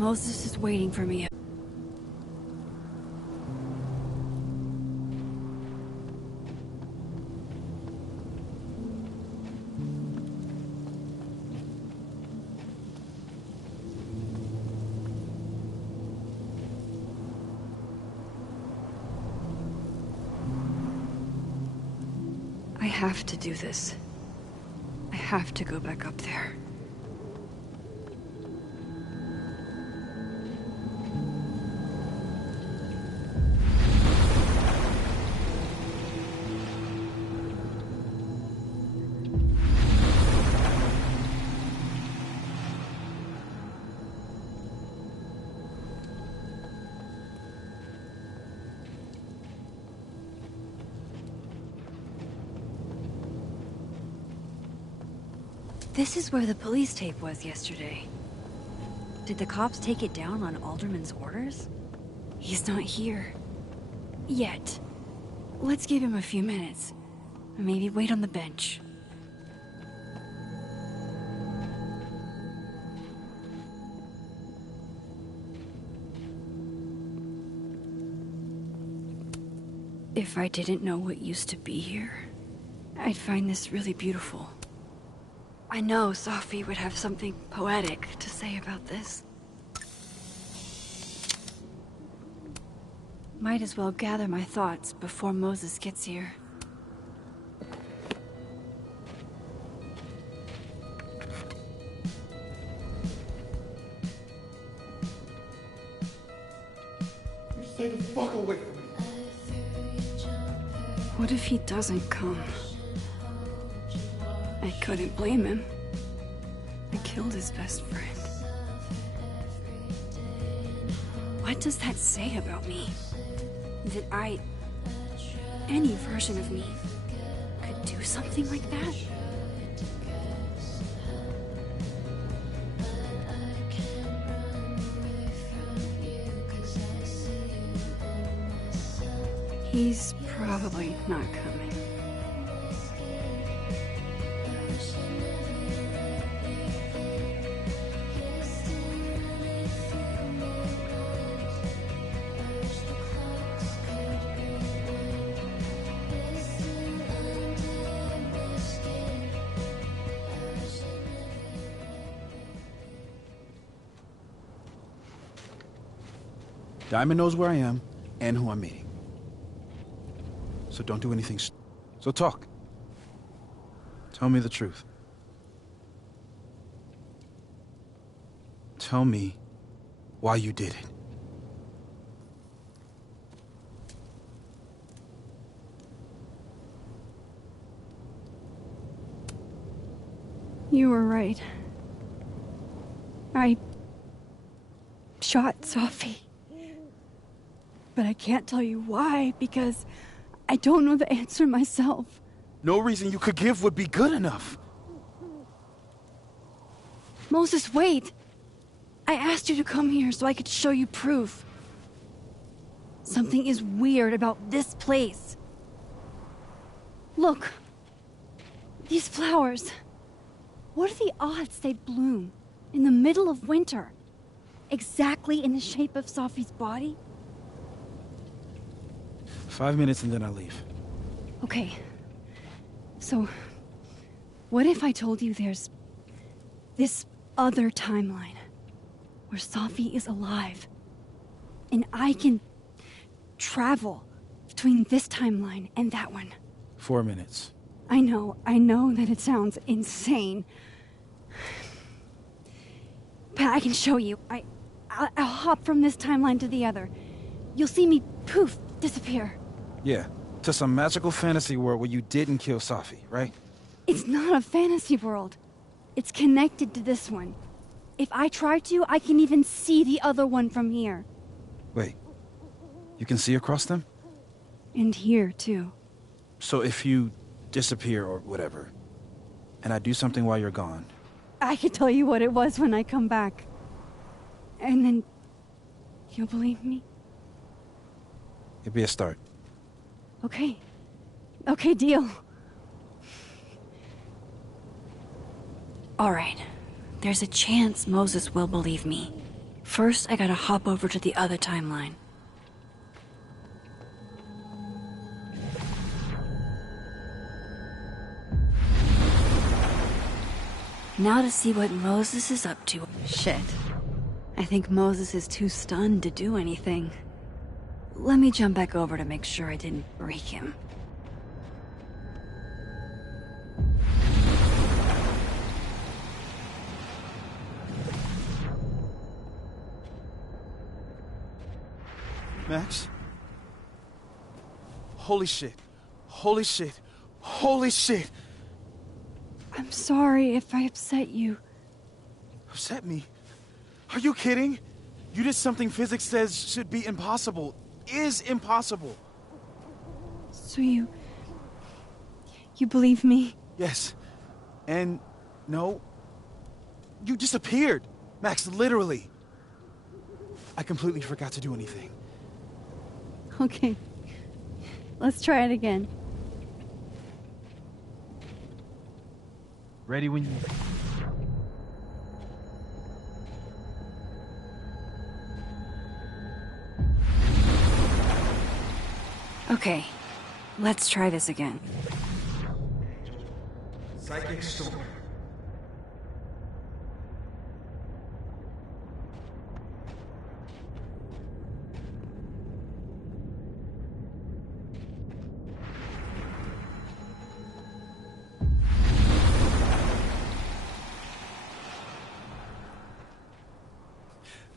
Moses is waiting for me. I have to do this. I have to go back up there. This is where the police tape was yesterday. Did the cops take it down on Alderman's orders? He's not here. Yet. Let's give him a few minutes. Maybe wait on the bench. If I didn't know what used to be here, I'd find this really beautiful. I know Safi would have something poetic to say about this. Might as well gather my thoughts before Moses gets here. You stay the fuck away from me. What if he doesn't come? I couldn't blame him. I killed his best friend. What does that say about me? That any version of me, could do something like that? He's probably not coming. Diamond knows where I am and who I'm meeting. So don't do anything so talk. Tell me the truth. Tell me why you did it. You were right. I shot Safi. But I can't tell you why, because I don't know the answer myself. No reason you could give would be good enough. Moses, wait! I asked you to come here so I could show you proof. Something is weird about this place. Look. These flowers. What are the odds they'd bloom in the middle of winter? Exactly in the shape of Safi's body? 5 minutes and then I leave. Okay. So, what if I told you there's this other timeline where Safi is alive and I can travel between this timeline and that one? 4 minutes. I know that it sounds insane. But I can show you. I'll hop from this timeline to the other. You'll see me, poof, disappear. Yeah, to some magical fantasy world where you didn't kill Safi, right? It's not a fantasy world. It's connected to this one. If I try to, I can even see the other one from here. Wait, you can see across them? And here, too. So if you disappear or whatever, and I do something while you're gone... I can tell you what it was when I come back. And then... you'll believe me? It'd be a start. Okay. Okay, deal. All right. There's a chance Moses will believe me. First, I gotta hop over to the other timeline. Now to see what Moses is up to. Shit. I think Moses is too stunned to do anything. Let me jump back over to make sure I didn't break him. Max? Holy shit. Holy shit. Holy shit! I'm sorry if I upset you. Upset me? Are you kidding? You did something physics says should be impossible. Is impossible. So you believe me? Yes. And no. You disappeared. Max, literally. I completely forgot to do anything. Okay. Let's try it again. Ready when you... Okay. Let's try this again. Psychic storm.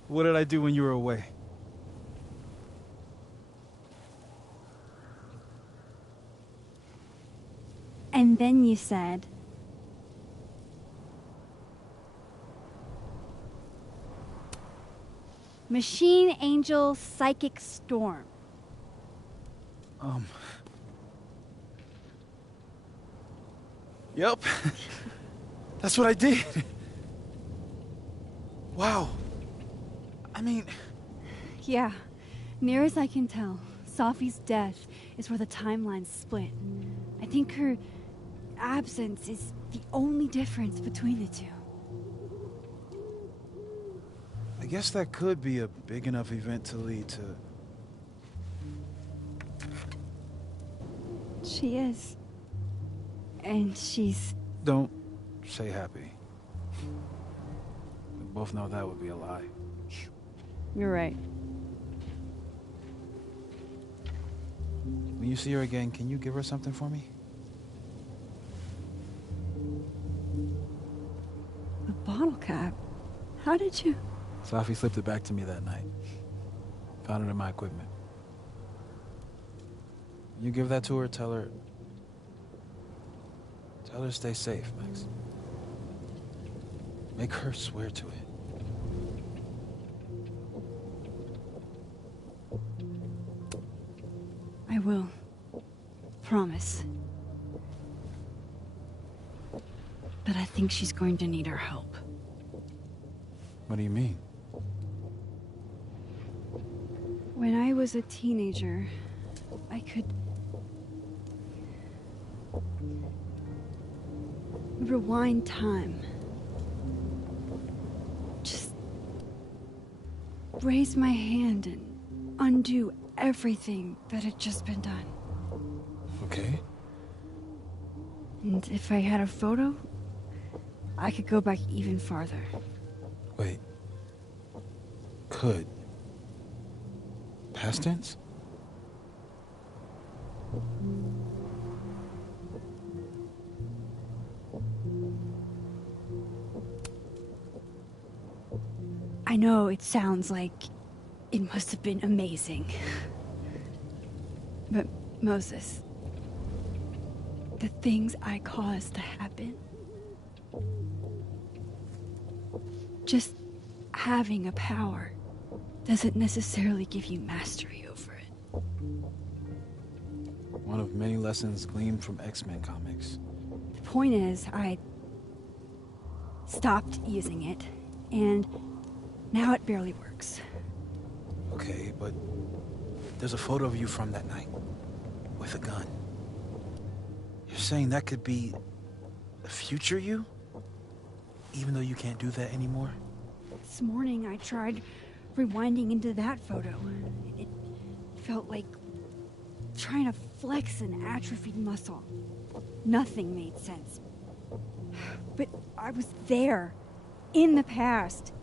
What did I do when you were away? And then you said... Machine Angel Psychic Storm. Yep. That's what I did. Wow. I mean... Yeah. Near as I can tell, Safi's death is where the timelines split. I think her absence is the only difference between the two. I guess that could be a big enough event to lead to... She is. And she's... Don't say happy. We both know that would be a lie. You're right. When you see her again, can you give her something for me? A bottle cap? How did you... Safi slipped it back to me that night. Found it in my equipment. You give that to her, tell her to stay safe, Max. Make her swear to it. I will. Promise. But I think she's going to need our help. What do you mean? When I was a teenager, I could... rewind time. Just... raise my hand and undo everything that had just been done. Okay. And if I had a photo, I could go back even farther. Wait. Could. Past tense? I know it sounds like it must have been amazing. But Moses, the things I caused to happen, just having a power doesn't necessarily give you mastery over it. One of many lessons gleaned from X-Men comics. The point is, I stopped using it, and now it barely works. Okay, but there's a photo of you from that night with a gun. You're saying that could be the future you? Even though you can't do that anymore? This morning I tried rewinding into that photo. It felt like trying to flex an atrophied muscle. Nothing made sense. But I was there, in the past.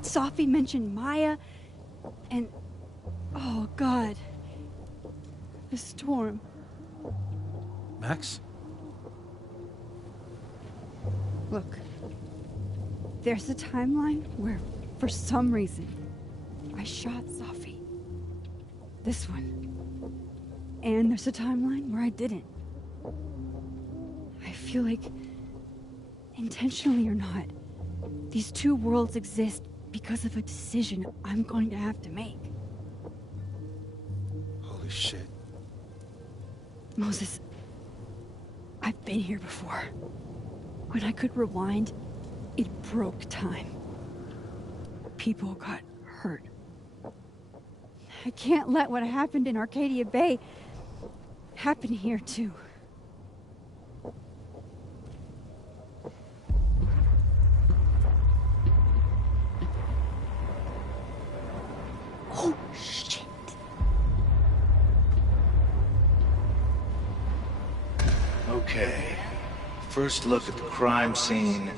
Sophie mentioned Maya, and... oh, God. The storm. Max? Look. There's a timeline where, for some reason, I shot Sophie. This one. And there's a timeline where I didn't. I feel like, intentionally or not, these two worlds exist because of a decision I'm going to have to make. Holy shit. Moses, I've been here before. When I could rewind, it broke time. People got hurt. I can't let what happened in Arcadia Bay happen here, too. Oh, shit. Okay. First look at the crime scene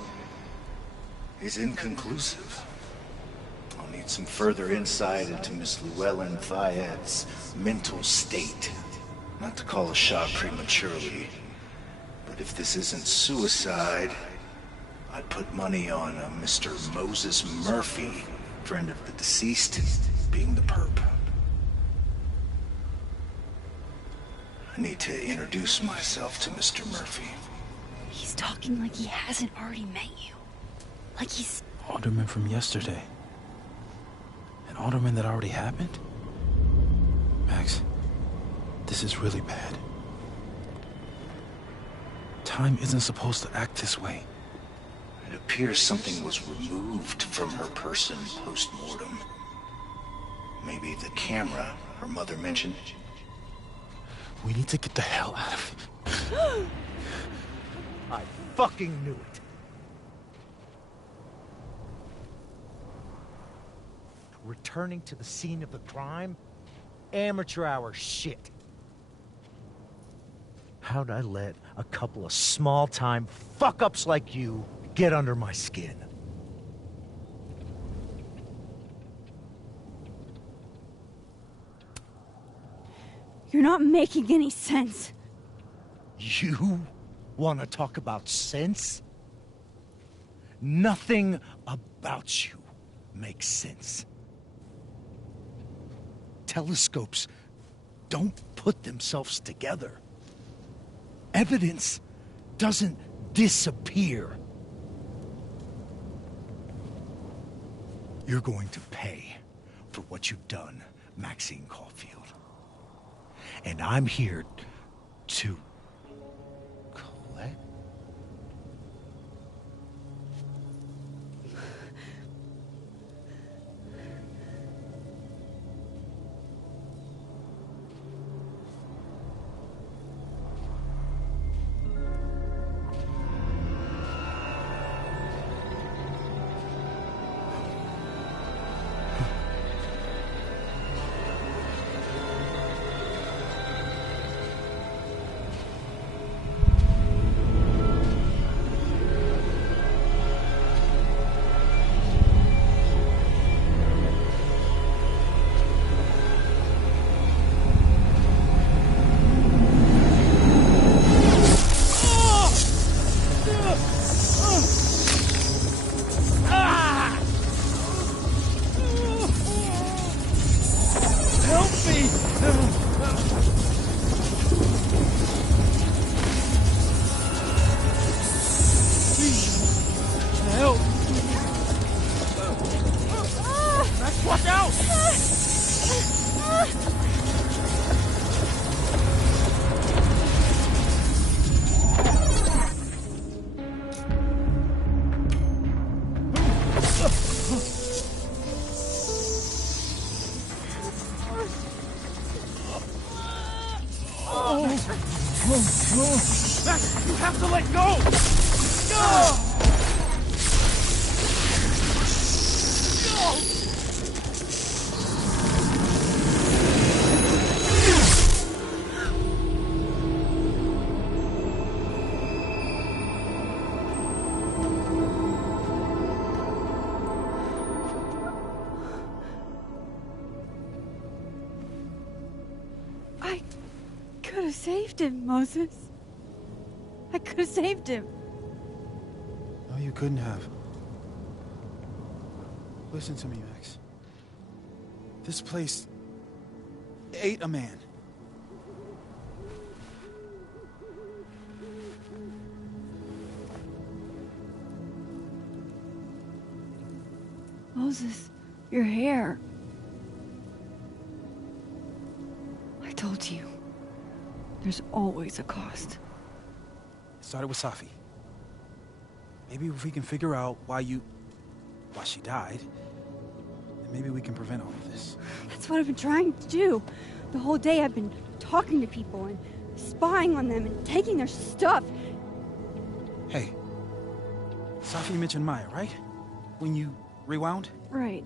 is inconclusive. I'll need some further insight into Miss Llewellyn Fayette's mental state. Not to call a shot prematurely, but if this isn't suicide, I'd put money on a Mr. Moses Murphy, friend of the deceased, being the perp. I need to introduce myself to Mr. Murphy. He's talking like he hasn't already met you. Like he's... Alderman from yesterday. An alderman that already happened? Max, this is really bad. Time isn't supposed to act this way. It appears something was removed from her person post-mortem. Maybe the camera her mother mentioned. We need to get the hell out of here. I fucking knew it. Returning to the scene of the crime? Amateur hour shit. How'd I let a couple of small-time fuck-ups like you get under my skin? You're not making any sense. You want to talk about sense? Nothing about you makes sense. Telescopes don't put themselves together. Evidence doesn't disappear. You're going to pay for what you've done, Maxine Caulfield. And I'm here to collect. Max, you have to let go! No! have saved him, Moses. I could have saved him. No, you couldn't have. Listen to me, Max. This place ate a man. Moses, your hair. I told you. There's always a cost. It started with Safi. Maybe if we can figure out why she died, then maybe we can prevent all of this. That's what I've been trying to do. The whole day I've been talking to people and spying on them and taking their stuff. Hey, Safi mentioned Maya, right? When you rewound? Right.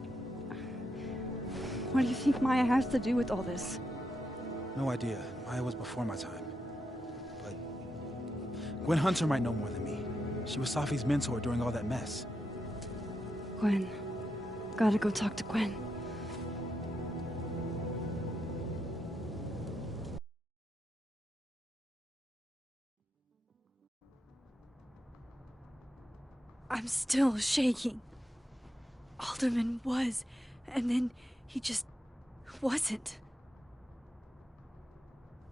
What do you think Maya has to do with all this? No idea. Maya was before my time. But Gwen Hunter might know more than me. She was Safi's mentor during all that mess. Gwen. Gotta go talk to Gwen. I'm still shaking. Alderman was, and then he just wasn't.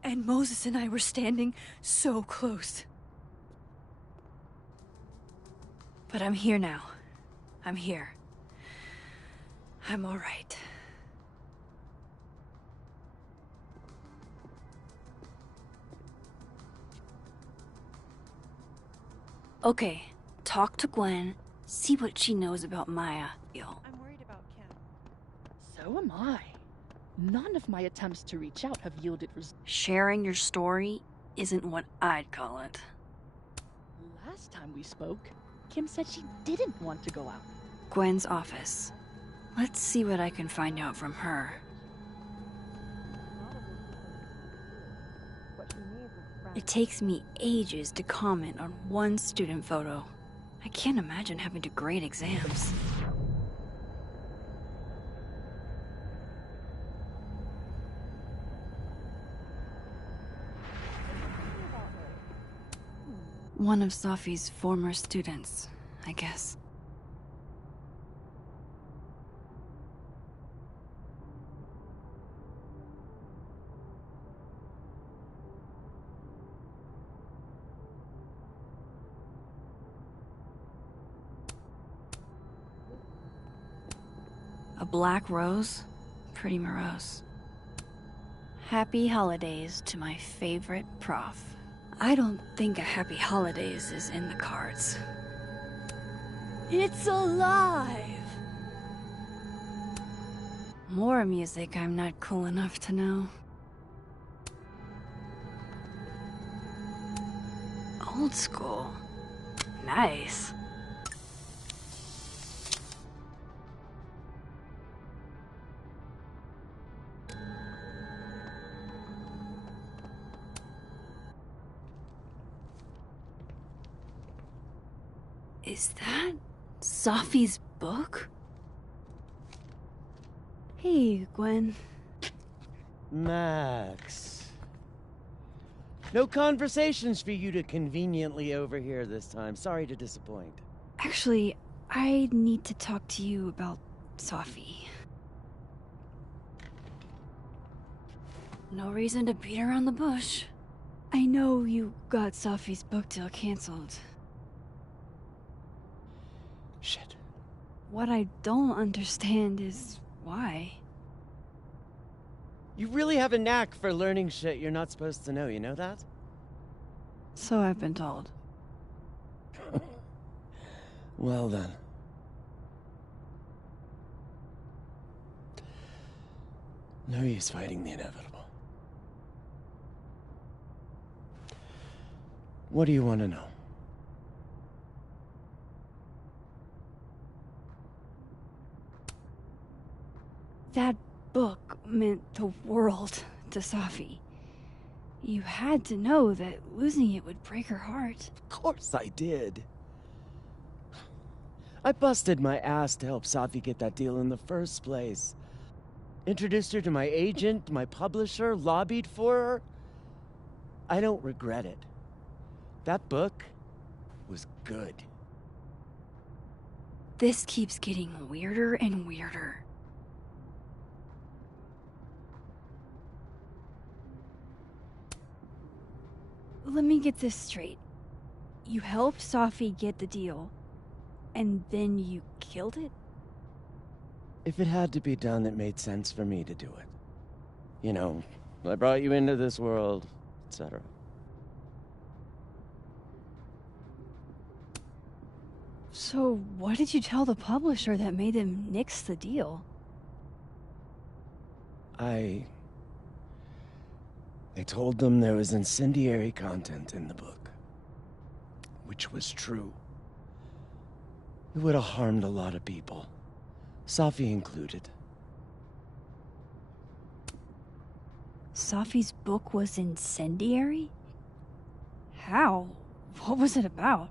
And Moses and I were standing so close. But I'm here now. I'm here. I'm all right. Okay, talk to Gwen, see what she knows about Maya. I'm worried about Kim. So am I. None of my attempts to reach out have yielded results. Sharing your story isn't what I'd call it. Last time we spoke, Kim said she didn't want to go out. Gwen's office. Let's see what I can find out from her. It takes me ages to comment on one student photo. I can't imagine having to grade exams. One of Safi's former students, I guess. A black rose? Pretty morose. Happy holidays to my favorite prof. I don't think a happy holidays is in the cards. It's alive! More music I'm not cool enough to know. Old school. Nice. Is that Safi's book? Hey, Gwen. Max. No conversations for you to conveniently overhear this time. Sorry to disappoint. Actually, I need to talk to you about Safi. No reason to beat around the bush. I know you got Safi's book deal canceled. Shit. What I don't understand is why. You really have a knack for learning shit you're not supposed to know, you know that? So I've been told. Well then. No use fighting the inevitable. What do you want to know? That book meant the world to Safi. You had to know that losing it would break her heart. Of course I did. I busted my ass to help Safi get that deal in the first place. Introduced her to my agent, my publisher, lobbied for her. I don't regret it. That book was good. This keeps getting weirder and weirder. Let me get this straight. You helped Safi get the deal, and then you killed it? If it had to be done, it made sense for me to do it. You know, I brought you into this world, etc. So, what did you tell the publisher that made them nix the deal? I told them there was incendiary content in the book, which was true. It would have harmed a lot of people, Safi included. Safi's book was incendiary? How? What was it about?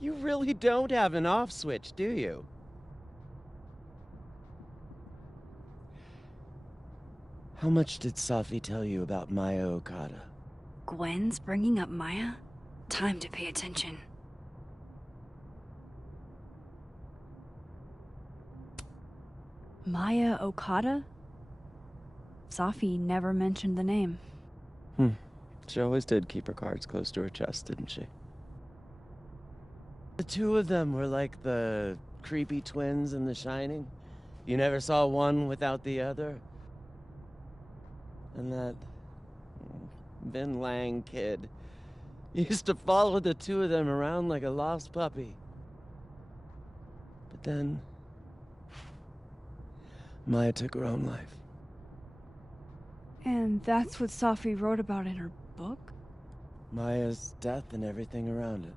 You really don't have an off switch, do you? How much did Safi tell you about Maya Okada? Gwen's bringing up Maya? Time to pay attention. Maya Okada? Safi never mentioned the name. She always did keep her cards close to her chest, didn't she? The two of them were like the creepy twins in The Shining. You never saw one without the other. And that Vin Lang kid used to follow the two of them around like a lost puppy. But then Maya took her own life. And that's what Safi wrote about in her book? Maya's death and everything around it.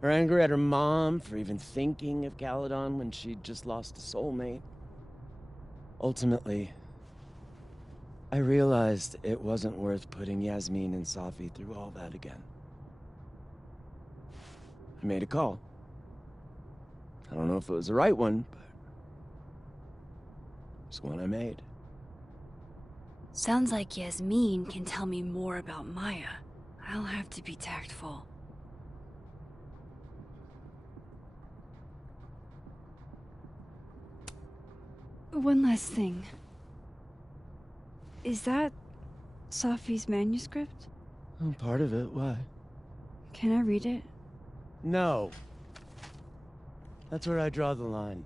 Her anger at her mom for even thinking of Caledon when she'd just lost a soulmate. Ultimately, I realized it wasn't worth putting Yasmin and Safi through all that again. I made a call. I don't know if it was the right one, but it's one I made. Sounds like Yasmin can tell me more about Maya. I'll have to be tactful. One last thing. Is that Safi's manuscript? Oh, part of it. Why? Can I read it? No. That's where I draw the line.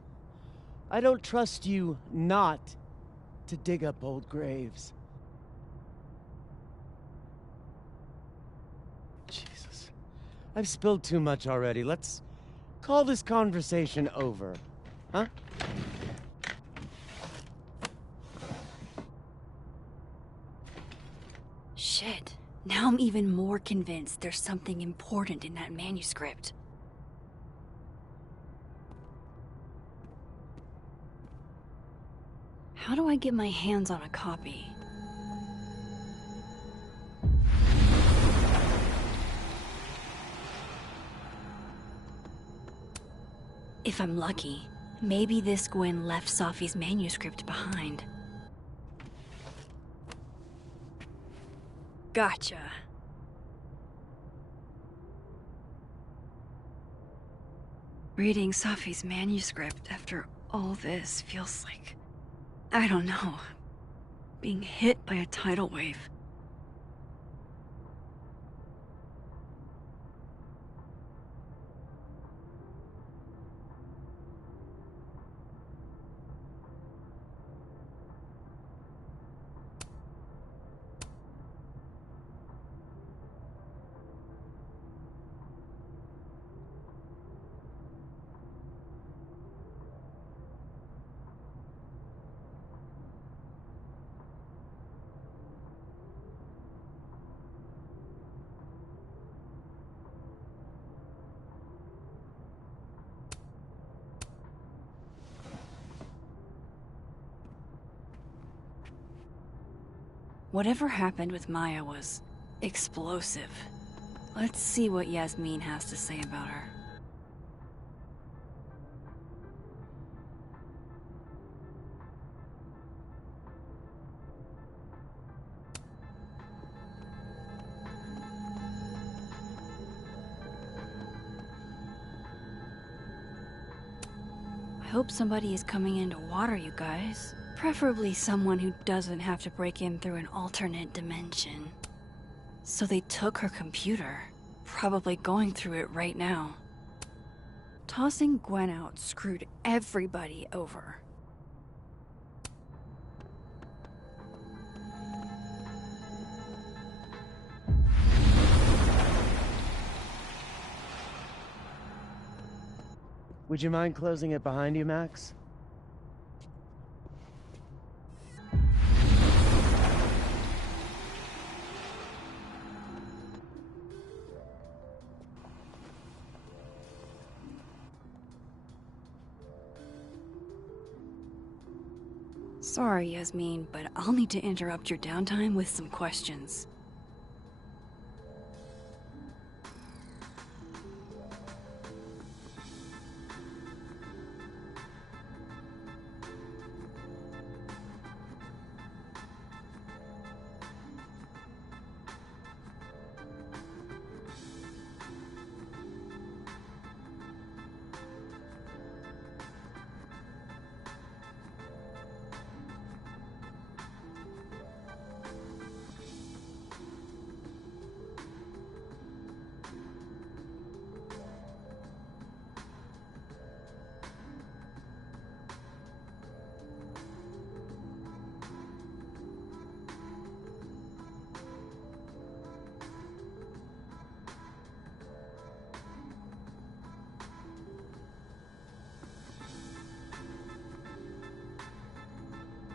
I don't trust you not to dig up old graves. Jesus. I've spilled too much already. Let's call this conversation over. Huh? Shit. Now I'm even more convinced there's something important in that manuscript. How do I get my hands on a copy? If I'm lucky, maybe this Gwen left Safi's manuscript behind. Gotcha. Reading Safi's manuscript after all this feels like, I don't know, being hit by a tidal wave. Whatever happened with Maya was explosive. Let's see what Yasmin has to say about her. I hope somebody is coming in to water you guys. Preferably someone who doesn't have to break in through an alternate dimension. So they took her computer. Probably going through it right now. Tossing Gwen out screwed everybody over. Would you mind closing it behind you, Max? Sorry, Yasmin, but I'll need to interrupt your downtime with some questions.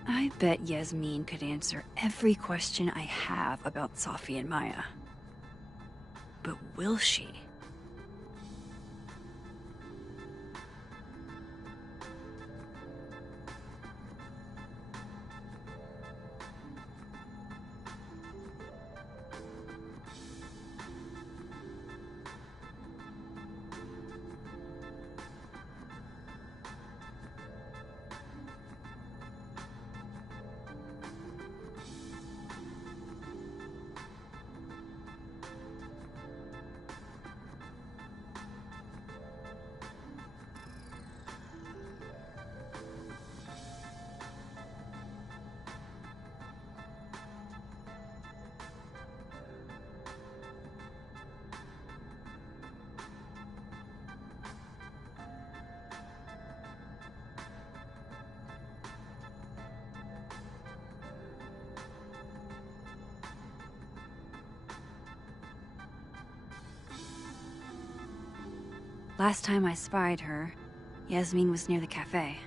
I bet Yasmin could answer every question I have about Safi and Maya. But will she? Last time I spied her, Yasmin was near the cafe.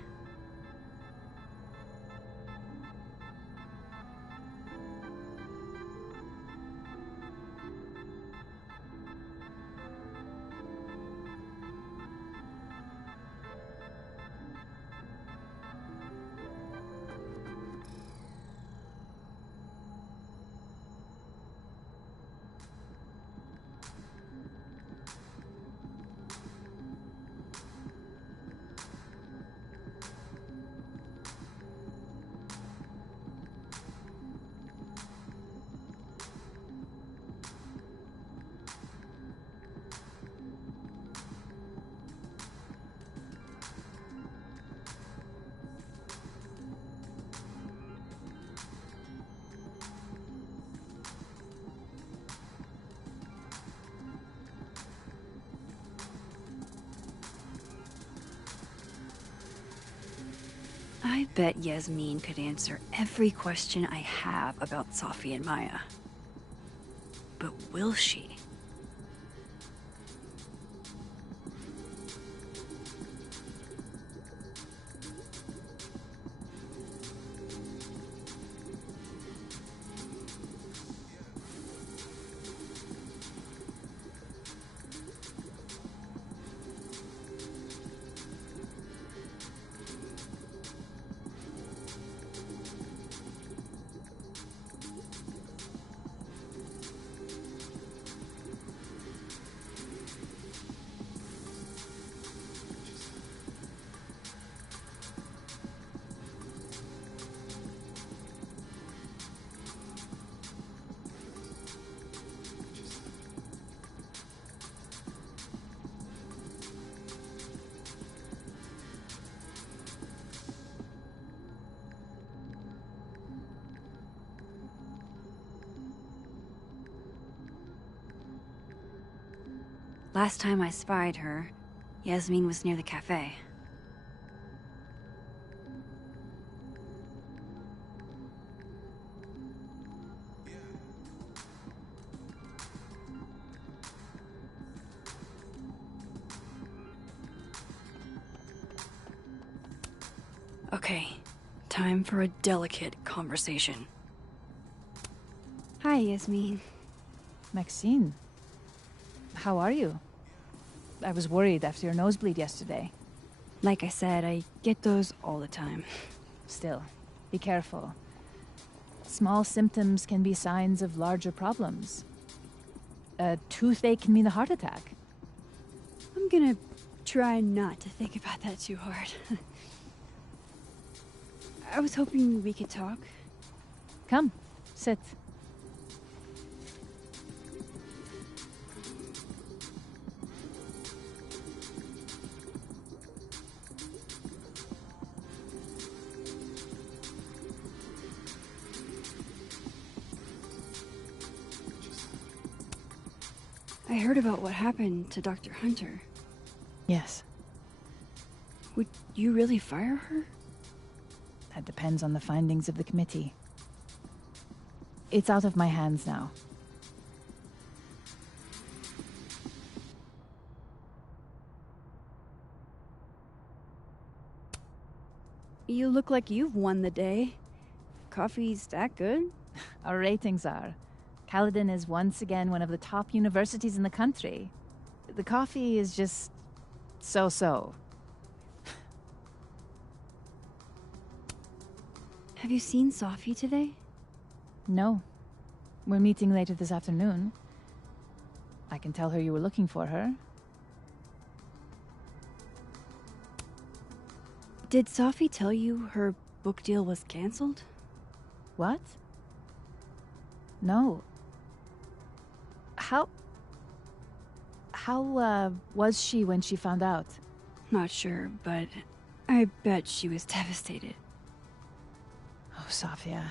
I bet Yasmin could answer every question I have about Safi and Maya. But will she? Last time I spied her, Yasmin was near the cafe. Okay, time for a delicate conversation. Hi, Yasmin. Maxine, how are you? I was worried after your nosebleed yesterday. Like I said, I get those all the time. Still, be careful. Small symptoms can be signs of larger problems. A toothache can mean a heart attack. I'm gonna try not to think about that too hard. I was hoping we could talk. Come, sit. I heard about what happened to Dr. Hunter. Yes, Would you really fire her? that depends on the findings of the committee. It's out of my hands now. You look like you've won the day. Coffee's that good? Our ratings are. Caledon is once again one of the top universities in the country. The coffee is just so-so. Have you seen Sophie today? No. We're meeting later this afternoon. I can tell her you were looking for her. Did Sophie tell you her book deal was canceled? What? No. How was she when she found out? Not sure, but I bet she was devastated. Oh, Safia.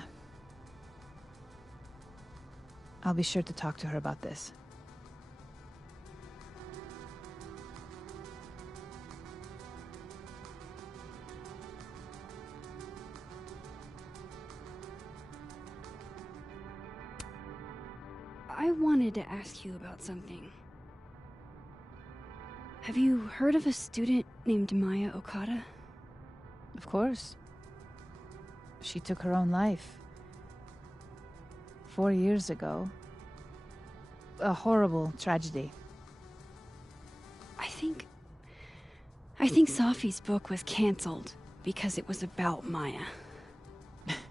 I'll be sure to talk to her about this. I wanted to ask you about something. Have you heard of a student named Maya Okada? Of course. She took her own life. 4 years ago. A horrible tragedy. I think Sophie's book was canceled because it was about Maya.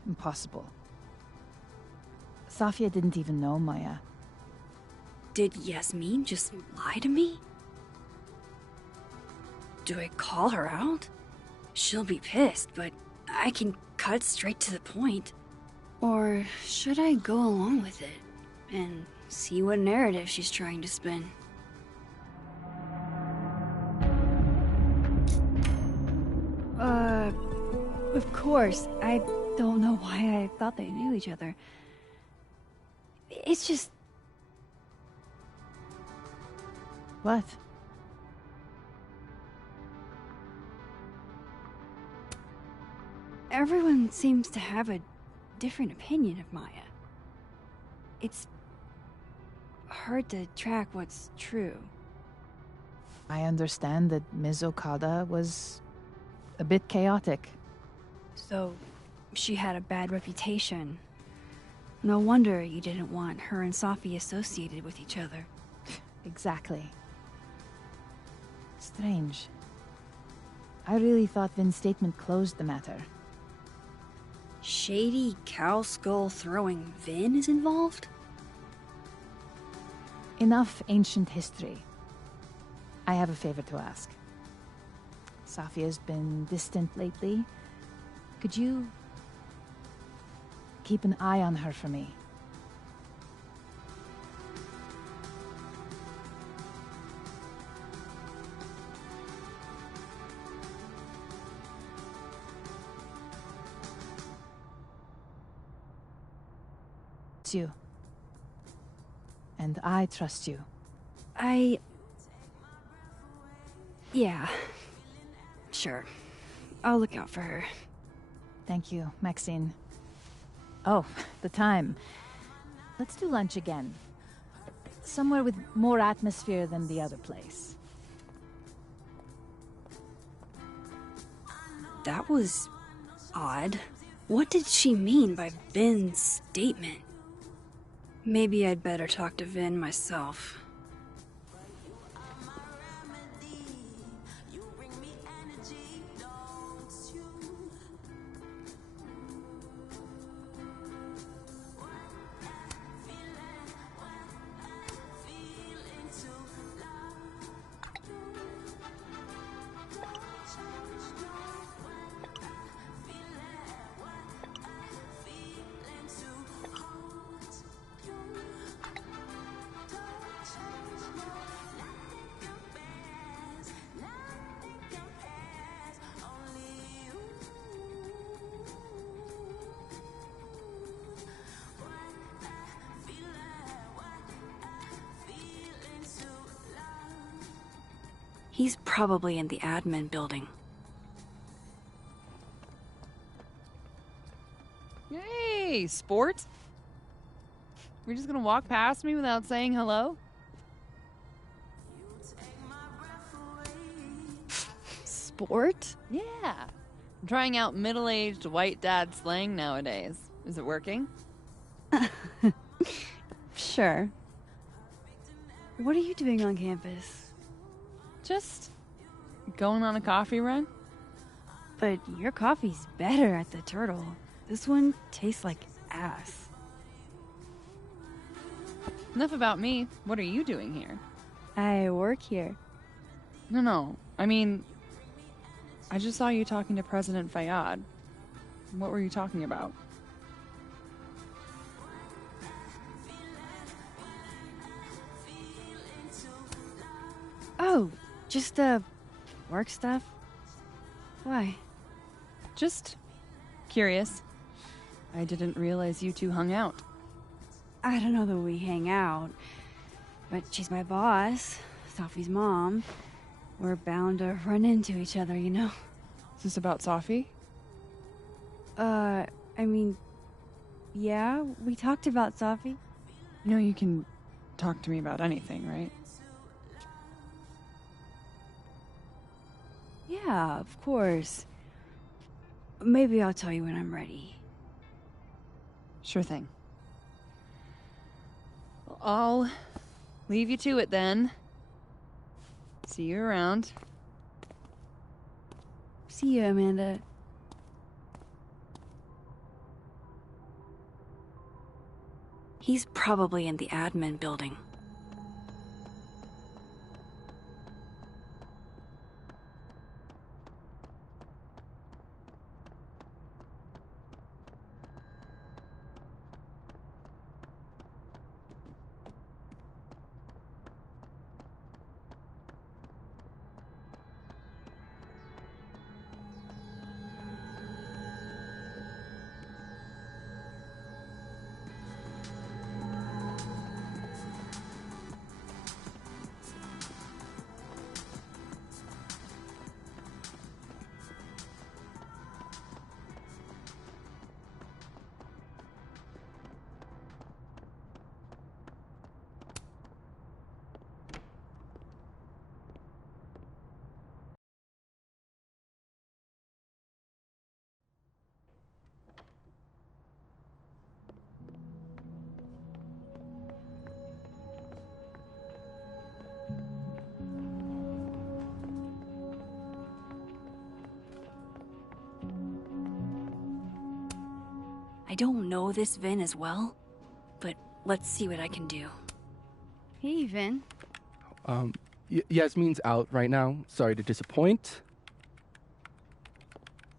Impossible. Safia didn't even know Maya. Did Yasmin just lie to me? Do I call her out? She'll be pissed, but I can cut straight to the point. Or should I go along with it and see what narrative she's trying to spin? Of course. I don't know why I thought they knew each other. It's just... What? Everyone seems to have a different opinion of Maya. It's hard to track what's true. I understand that Ms. Okada was a bit chaotic. So, she had a bad reputation. No wonder you didn't want her and Sophie associated with each other. Exactly. Strange. I really thought Vin's statement closed the matter. Shady cow skull throwing Vin is involved? Enough ancient history. I have a favor to ask. Safia's been distant lately. Could you keep an eye on her for me? It's you. And I trust you. I Yeah. Sure. I'll look out for her. Thank you, Maxine. Oh, the time. Let's do lunch again. Somewhere with more atmosphere than the other place. That was odd. What did she mean by Vin's statement? Maybe I'd better talk to Vin myself. He's probably in the admin building. Hey, sport? We're just gonna walk past me without saying hello? Sport? Yeah. I'm trying out middle-aged white dad slang nowadays. Is it working? Sure. What are you doing on campus? Just going on a coffee run? But your coffee's better at the Turtle. This one tastes like ass. Enough about me. What are you doing here? I work here. No. I mean, I just saw you talking to President Fayyad. What were you talking about? Oh, just, work stuff? Why? Just curious. I didn't realize you two hung out. I don't know that we hang out, but she's my boss, Sophie's mom. We're bound to run into each other, you know? Is this about Sophie? I mean, yeah, we talked about Sophie. You know you can talk to me about anything, right? Yeah, of course. Maybe I'll tell you when I'm ready. Sure thing. Well, I'll leave you to it then. See you around. See you, Amanda. He's probably in the admin building. I don't know this Vin as well, but let's see what I can do. Hey, Vin. Yasmin's out right now. Sorry to disappoint.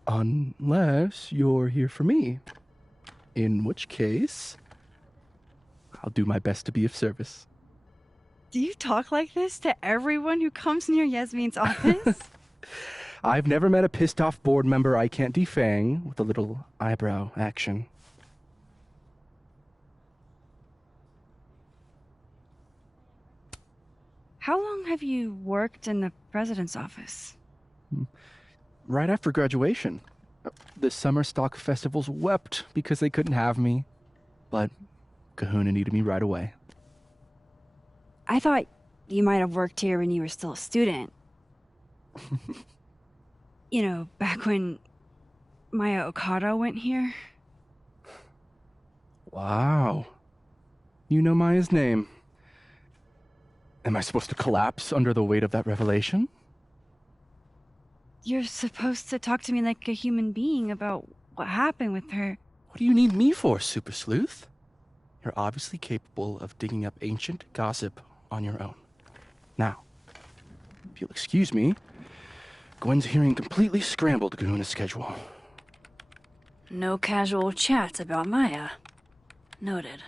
Unless you're here for me. In which case, I'll do my best to be of service. Do you talk like this to everyone who comes near Yasmin's office? I've never met a pissed off board member I can't defang with a little eyebrow action. How long have you worked in the president's office? Right after graduation. The summer stock festivals wept because they couldn't have me. But Kahuna needed me right away. I thought you might have worked here when you were still a student. You know, back when Maya Okada went here. Wow. You know Maya's name. Am I supposed to collapse under the weight of that revelation? You're supposed to talk to me like a human being about what happened with her. What do you need me for, Super Sleuth? You're obviously capable of digging up ancient gossip on your own. Now, if you'll excuse me, Gwen's hearing completely scrambled Kahuna's schedule. No casual chats about Maya. Noted.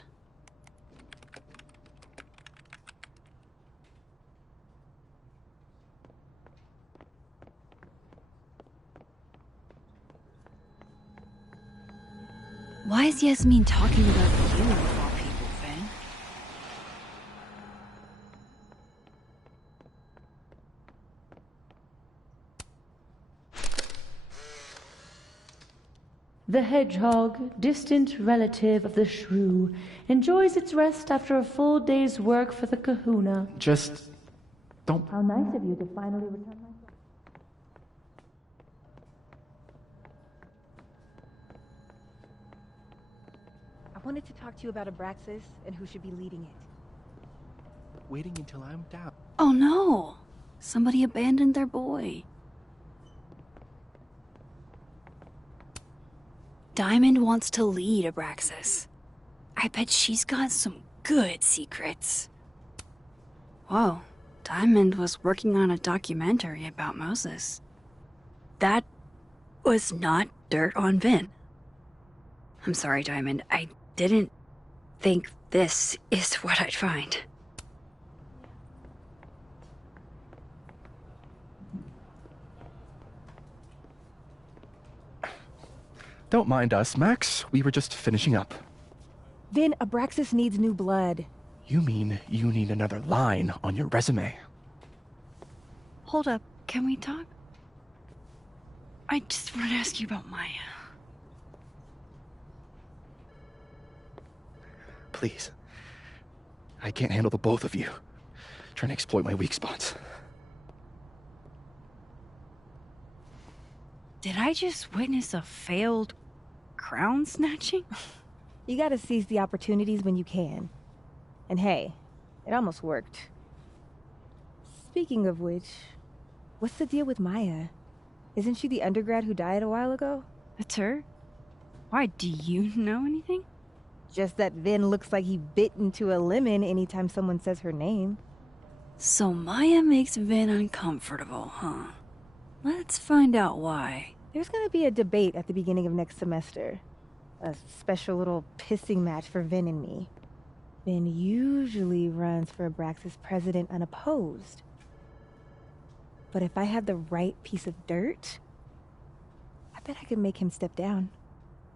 Why is Yasmin talking about you of all people, Vin? The hedgehog, distant relative of the shrew, enjoys its rest after a full day's work for the kahuna. Just don't... How nice of you to finally return my... I wanted to talk to you about Abraxas and who should be leading it. Waiting until I'm down. Oh no! Somebody abandoned their boy. Diamond wants to lead Abraxas. I bet she's got some good secrets. Whoa, Diamond was working on a documentary about Moses. That was not dirt on Vin. I'm sorry, Diamond. I didn't think this is what I'd find. Don't mind us, Max. We were just finishing up. Vin, Abraxas needs new blood. You mean you need another line on your resume? Hold up, can we talk? I just want to ask you about Maya. Please. I can't handle the both of you. Trying to exploit my weak spots. Did I just witness a failed crown snatching? You gotta seize the opportunities when you can. And hey, it almost worked. Speaking of which, what's the deal with Maya? Isn't she the undergrad who died a while ago? That's her? Why, do you know anything? Just that Vin looks like he bit into a lemon anytime someone says her name. So Maya makes Vin uncomfortable, huh? Let's find out why. There's gonna be a debate at the beginning of next semester. A special little pissing match for Vin and me. Vin usually runs for Abraxas president unopposed. But if I had the right piece of dirt, I bet I could make him step down.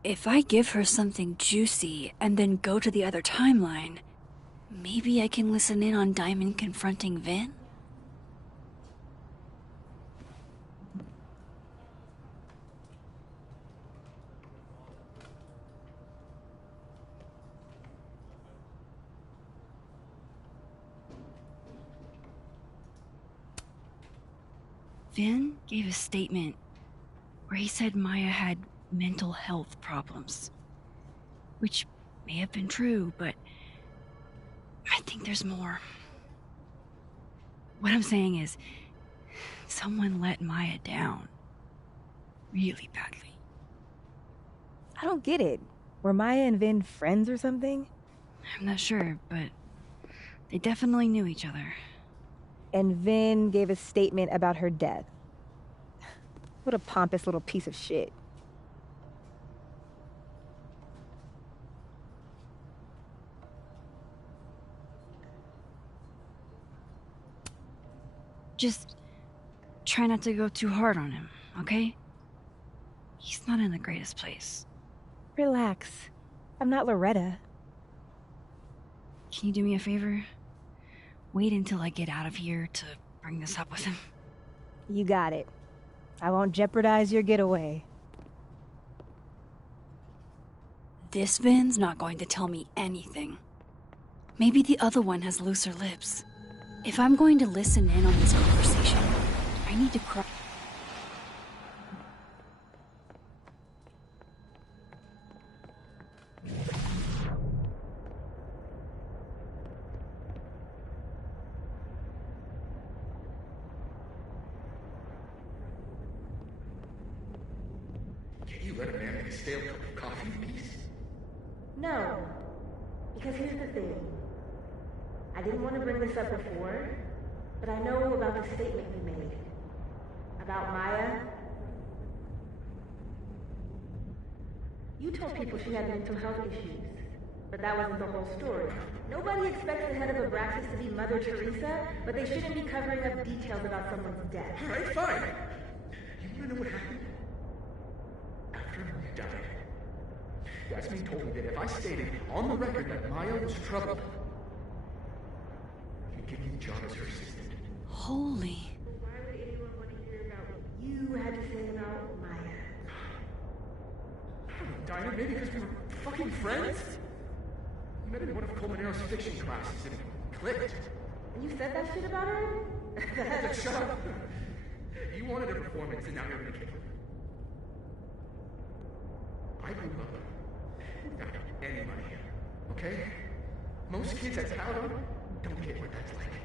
If I give her something juicy and then go to the other timeline, maybe I can listen in on Diamond confronting Vin? Vin gave a statement where he said Maya had mental health problems. Which may have been true, but I think there's more. What I'm saying is, someone let Maya down. Really badly. I don't get it. Were Maya and Vin friends or something? I'm not sure, but they definitely knew each other. And Vin gave a statement about her death. What a pompous little piece of shit. Just try not to go too hard on him, okay? He's not in the greatest place. Relax. I'm not Loretta. Can you do me a favor? wait until I get out of here to bring this up with him. You got it. I won't jeopardize your getaway. This Vin's not going to tell me anything. Maybe the other one has looser lips. If I'm going to listen in on this conversation, I need to cry. Can't you let a man make a stale cup of coffee in peace? No. Because here's the thing. I didn't want to bring this up before, but I know about the statement you made. About Maya. You told people she had mental health issues, but that wasn't the whole story. Nobody expects the head of Abraxas to be Mother Teresa, but they shouldn't be covering up details about someone's death. Alright, fine. You wanna know what happened? After Maya died, Yasmin told me that if I stated on the record that Maya was troubled, she'd give me the job as her assistant. Holy. Why would anyone want to hear about what you had to say about Maya? I don't know, Dinah, maybe because we were fucking friends? We met in one of Colmenaro's fiction classes and it clicked. And you said that shit about her? Shut up! You wanted a performance and now you're gonna kill her. I grew up without any money, okay? Most kids at Talon don't get what that's like.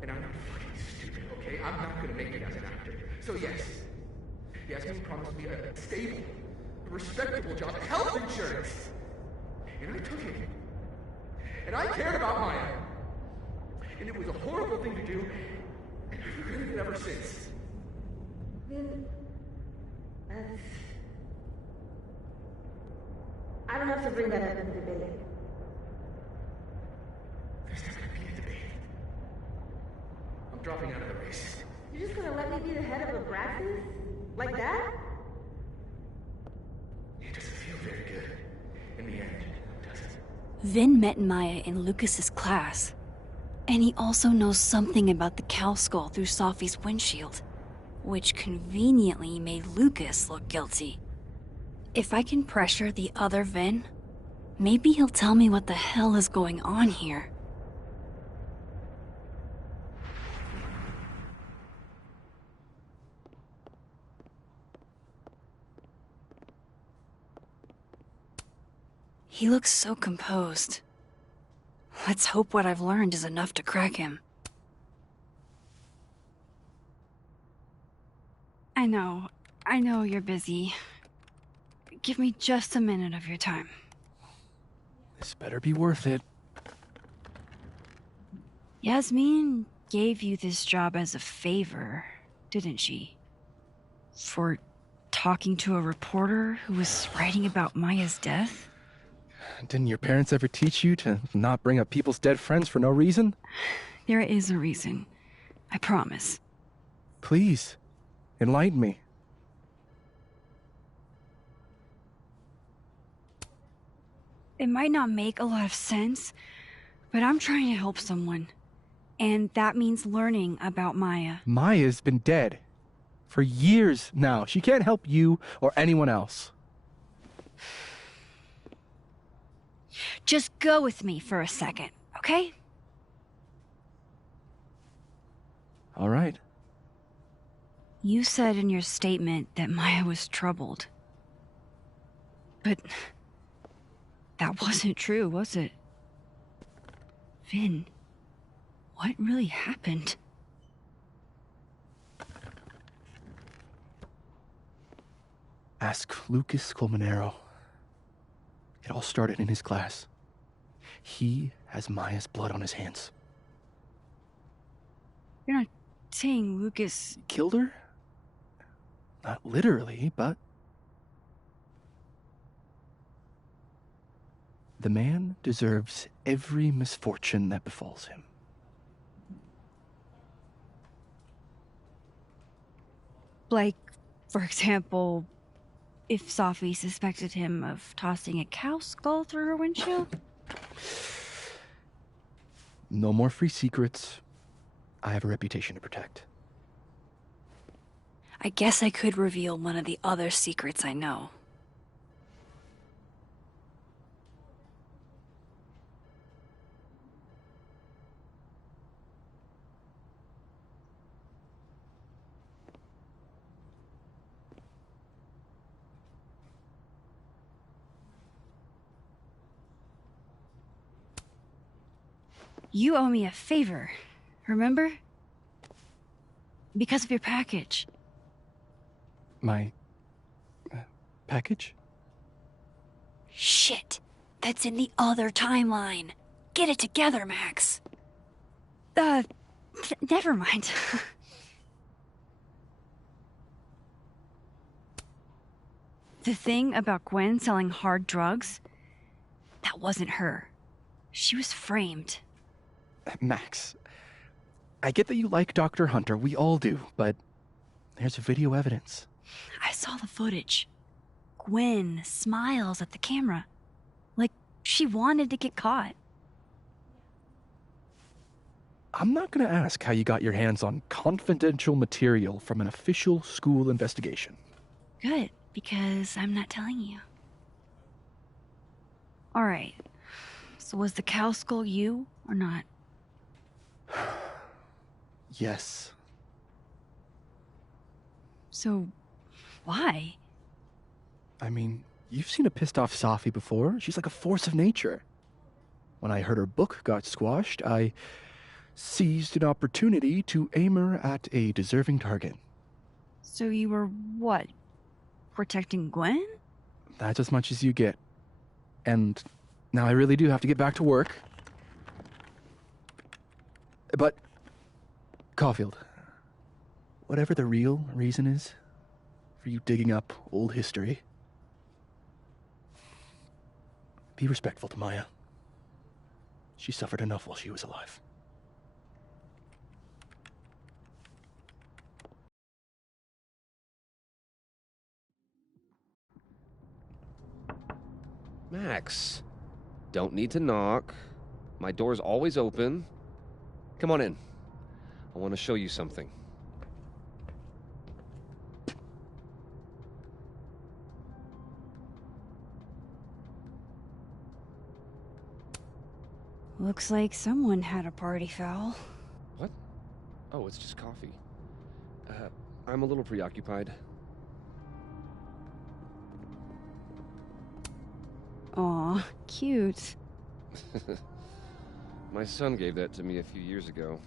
And I'm not fucking stupid, okay? I'm not gonna make it as an actor. So yes, Yasmin promised me a stable, a respectable job, health insurance. And I took it. And I cared about Maya. And it was a horrible thing to do, and I've regretted it ever since. Then, I don't have to bring that up in the debate. There's never gonna be a debate. I'm dropping out of the race. You're just gonna let me be the head of Abraxas? Like that? It doesn't feel very good. In the end, does it? Vin met Maya in Lucas's class. And he also knows something about the cow skull through Sophie's windshield, which conveniently made Lucas look guilty. If I can pressure the other Vin, maybe he'll tell me what the hell is going on here. He looks so composed. Let's hope what I've learned is enough to crack him. I know you're busy. Give me just a minute of your time. This better be worth it. Yasmin gave you this job as a favor, didn't she? For talking to a reporter who was writing about Maya's death? Didn't your parents ever teach you to not bring up people's dead friends for no reason? There is a reason. I promise. Please, enlighten me. It might not make a lot of sense, but I'm trying to help someone. And that means learning about Maya. Maya's been dead for years now. She can't help you or anyone else. Just go with me for a second, okay? All right. You said in your statement that Maya was troubled. But that wasn't true, was it? Vin, what really happened? Ask Lucas Colmenero. It all started in his class. He has Maya's blood on his hands. You're not saying Lucas killed her? Not literally, but... The man deserves every misfortune that befalls him. Like, for example, if Sophie suspected him of tossing a cow skull through her windshield? No more free secrets. I have a reputation to protect. I guess I could reveal one of the other secrets I know. You owe me a favor, remember? Because of your package. My... package? Shit! That's in the other timeline! Get it together, Max! Never mind. The thing about Gwen selling hard drugs? That wasn't her. She was framed. Max, I get that you like Dr. Hunter, we all do, but there's video evidence. I saw the footage. Gwen smiles at the camera. Like she wanted to get caught. I'm not gonna ask how you got your hands on confidential material from an official school investigation. Good, because I'm not telling you. Alright, so was the cow skull you, or not? Yes. So, why? I mean, you've seen a pissed off Safi before. She's like a force of nature. When I heard her book got squashed, I seized an opportunity to aim her at a deserving target. So you were, what, protecting Gwen? That's as much as you get. And now I really do have to get back to work. But, Caulfield, whatever the real reason is for you digging up old history, be respectful to Maya. She suffered enough while she was alive. Max, don't need to knock. My door's always open. Come on in. I want to show you something. Looks like someone had a party foul. What? Oh, it's just coffee. I'm a little preoccupied. Aw, cute. My son gave that to me a few years ago.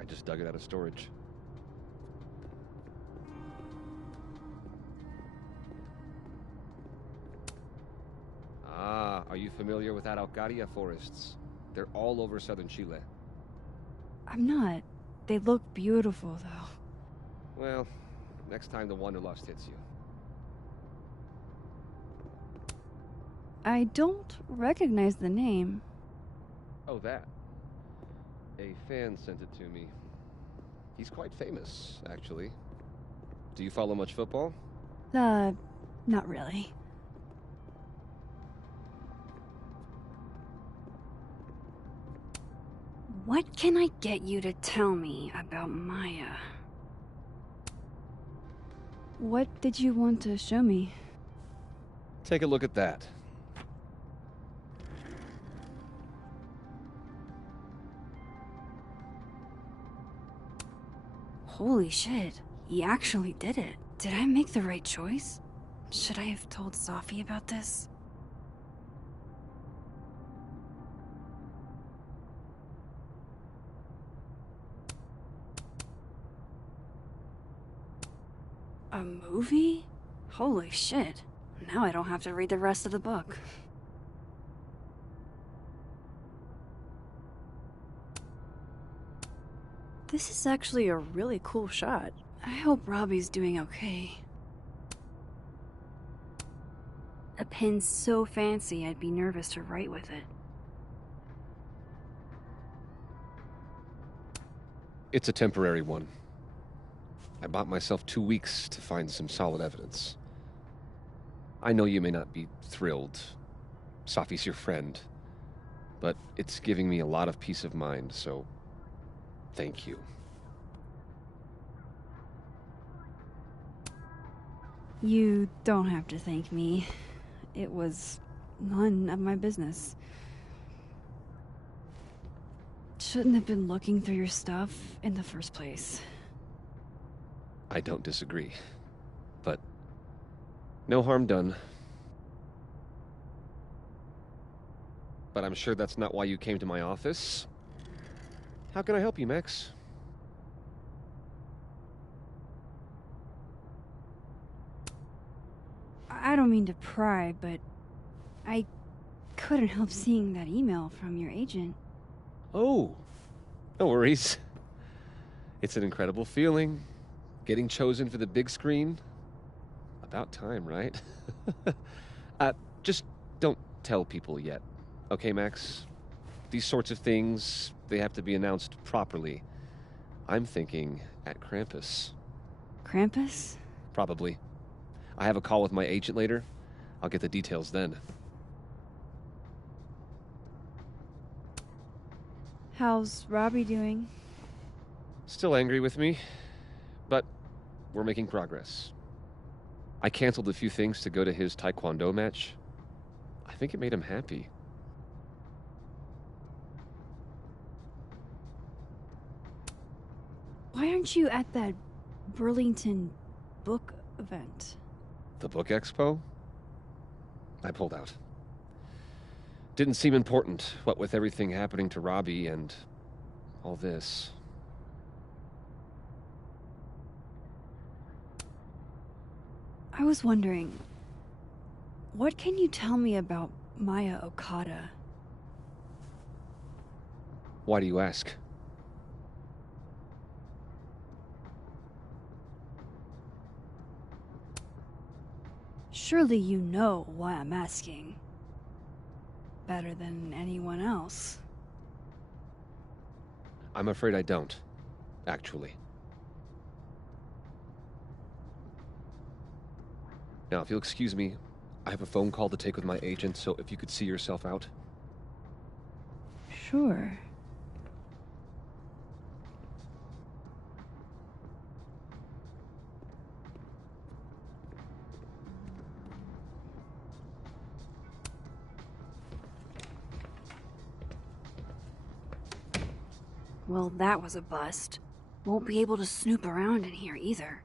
I just dug it out of storage. Ah, are you familiar with Araucaria forests? They're all over southern Chile. I'm not. They look beautiful, though. Well, next time the Wanderlust hits you. I don't recognize the name. Oh, that. A fan sent it to me. He's quite famous, actually. Do you follow much football? Not really. What can I get you to tell me about Maya? What did you want to show me? Take a look at that. Holy shit, he actually did it. Did I make the right choice? Should I have told Safi about this? A movie? Holy shit. Now I don't have to read the rest of the book. This is actually a really cool shot. I hope Robbie's doing okay. A pen's so fancy I'd be nervous to write with it. It's a temporary one. I bought myself 2 weeks to find some solid evidence. I know you may not be thrilled. Safi's your friend. but it's giving me a lot of peace of mind, so thank you. You don't have to thank me. It was none of my business. Shouldn't have been looking through your stuff in the first place. I don't disagree, but no harm done. But I'm sure that's not why you came to my office. How can I help you, Max? I don't mean to pry, but I couldn't help seeing that email from your agent. Oh, no worries. It's an incredible feeling. Getting chosen for the big screen. About time, right? Just don't tell people yet. Okay, Max? These sorts of things, they have to be announced properly. I'm thinking at Krampus. Krampus? Probably. I have a call with my agent later. I'll get the details then. How's Robbie doing? Still angry with me, but we're making progress. I canceled a few things to go to his taekwondo match. I think it made him happy. Why aren't you at that Burlington book event? The book expo? I pulled out. Didn't seem important, what with everything happening to Robbie and all this. I was wondering, what can you tell me about Maya Okada? Why do you ask? Surely you know why I'm asking. Better than anyone else. I'm afraid I don't, actually. Now, if you'll excuse me, I have a phone call to take with my agent, so if you could see yourself out. Sure. Well, that was a bust. Won't be able to snoop around in here either.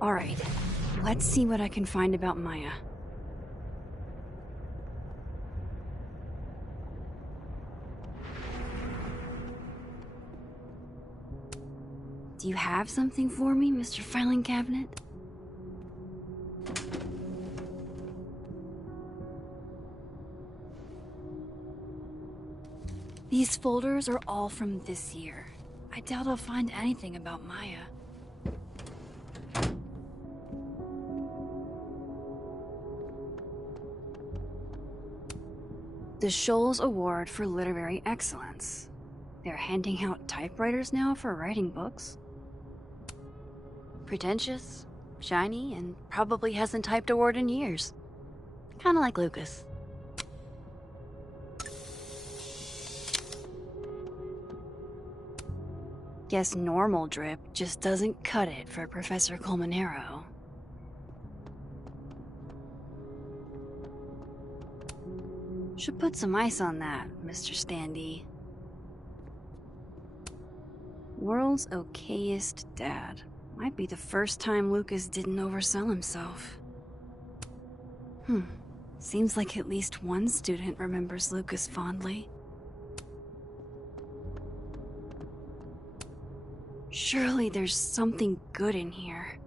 All right, let's see what I can find about Maya. Do you have something for me, Mr. Filing Cabinet? These folders are all from this year. I doubt I'll find anything about Maya. The Scholes Award for Literary Excellence. They're handing out typewriters now for writing books. Pretentious, shiny, and probably hasn't typed a word in years. Kinda like Lucas. Guess normal drip just doesn't cut it for Professor Colmenero. Should put some ice on that, Mr. Standy. World's okayest dad. Might be the first time Lucas didn't oversell himself. Seems like at least one student remembers Lucas fondly. Surely there's something good in here.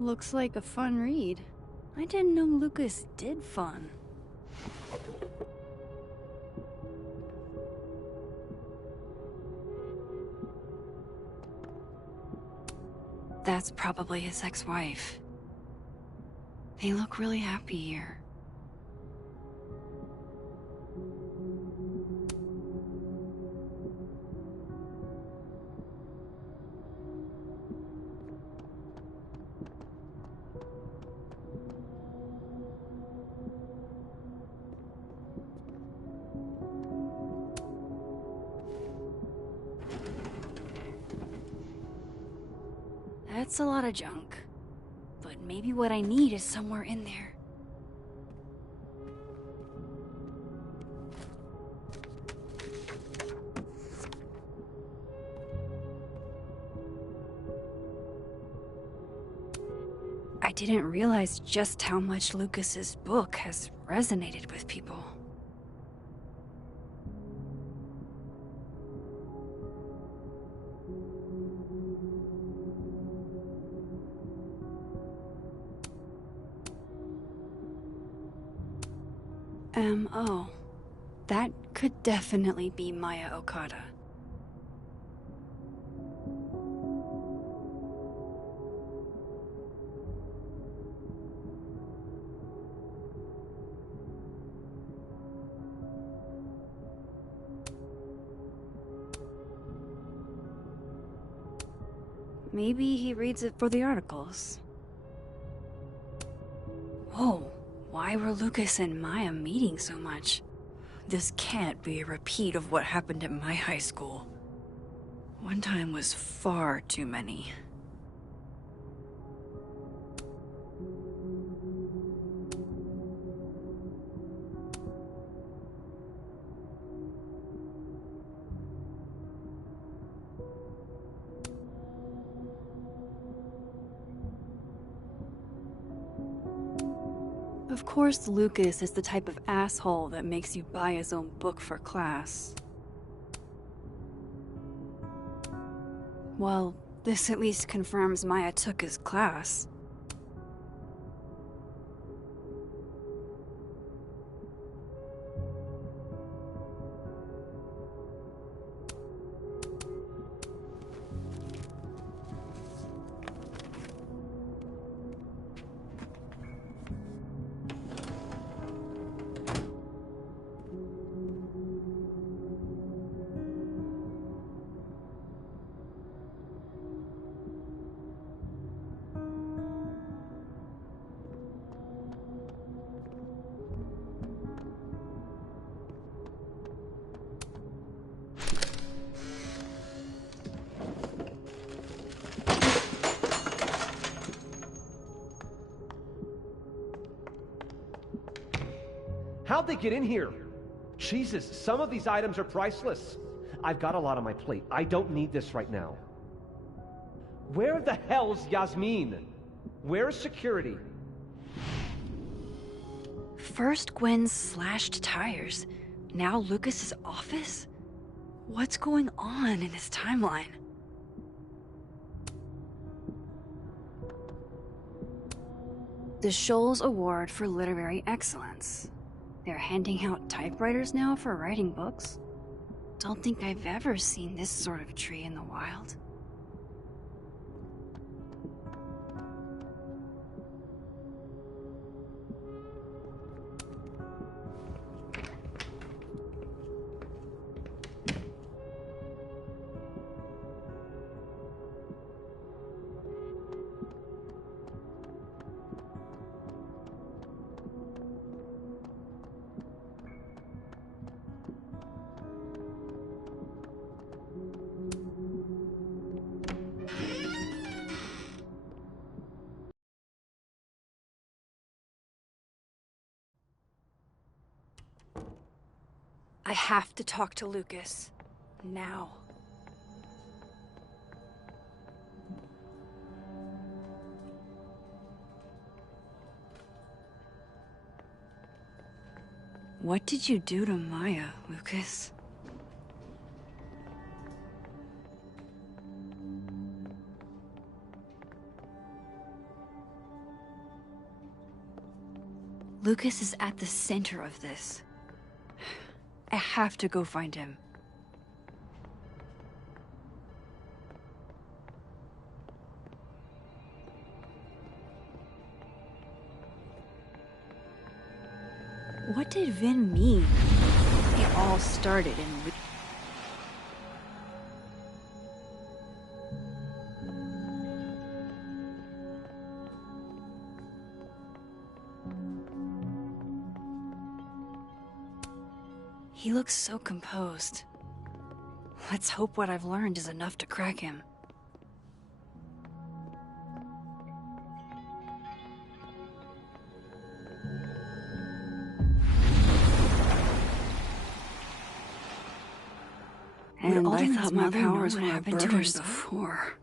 Looks like a fun read. I didn't know Lucas did fun. That's probably his ex-wife. They look really happy here. That's a lot of junk. But maybe what I need is somewhere in there. I didn't realize just how much Lucas's book has resonated with people. M.O. That could definitely be Maya Okada. Maybe he reads it for the articles. Whoa. Why were Lucas and Maya meeting so much? This can't be a repeat of what happened at my high school. One time was far too many. Of course, Lucas is the type of asshole that makes you buy his own book for class. Well, this at least confirms Maya took his class. How'd they get in here? Jesus, some of these items are priceless. I've got a lot on my plate. I don't need this right now. Where the hell's Yasmin? Where's security? First Gwen's slashed tires, now Lucas's office? What's going on in this timeline? The Shoals Award for Literary Excellence. They're handing out typewriters now for writing books? Don't think I've ever seen this sort of tree in the wild. I have to talk to Lucas. Now. What did you do to Maya, Lucas? Lucas is at the center of this. I have to go find him. What did Vin mean? It all started in... He looks so composed. Let's hope what I've learned is enough to crack him. And I thought my powers would have been to her before.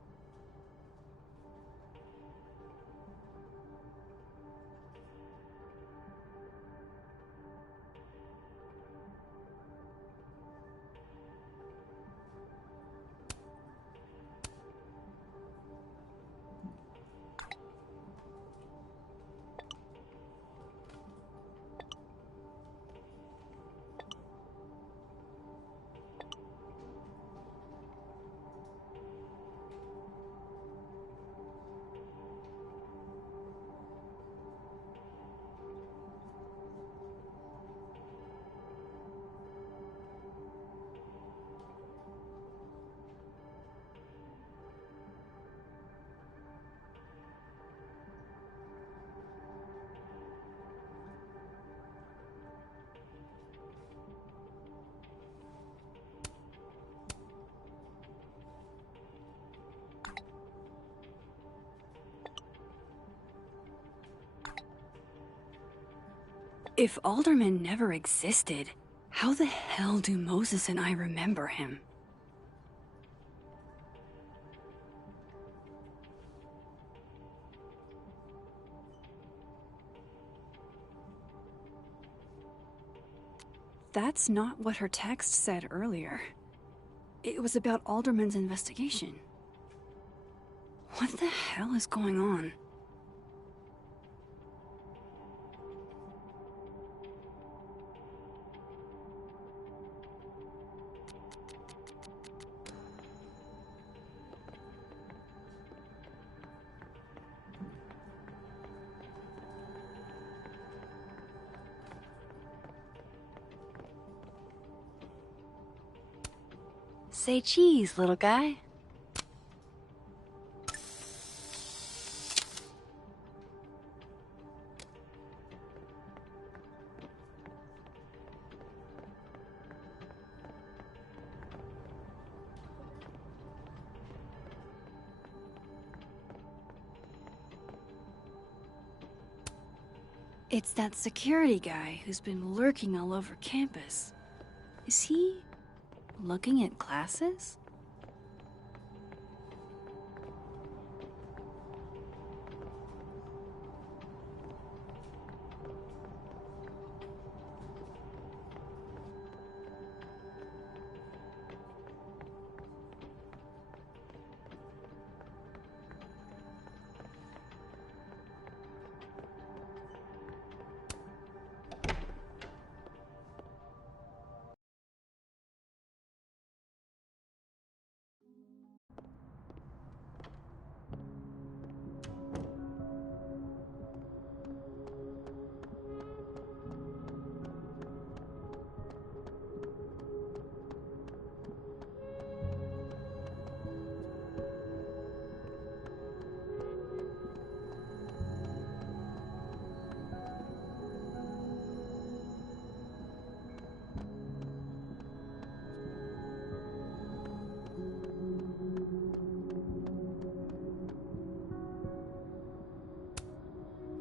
If Alderman never existed, how the hell do Moses and I remember him? That's not what her text said earlier. It was about Alderman's investigation. What the hell is going on? Say cheese, little guy. It's that security guy who's been lurking all over campus. Is he looking at classes?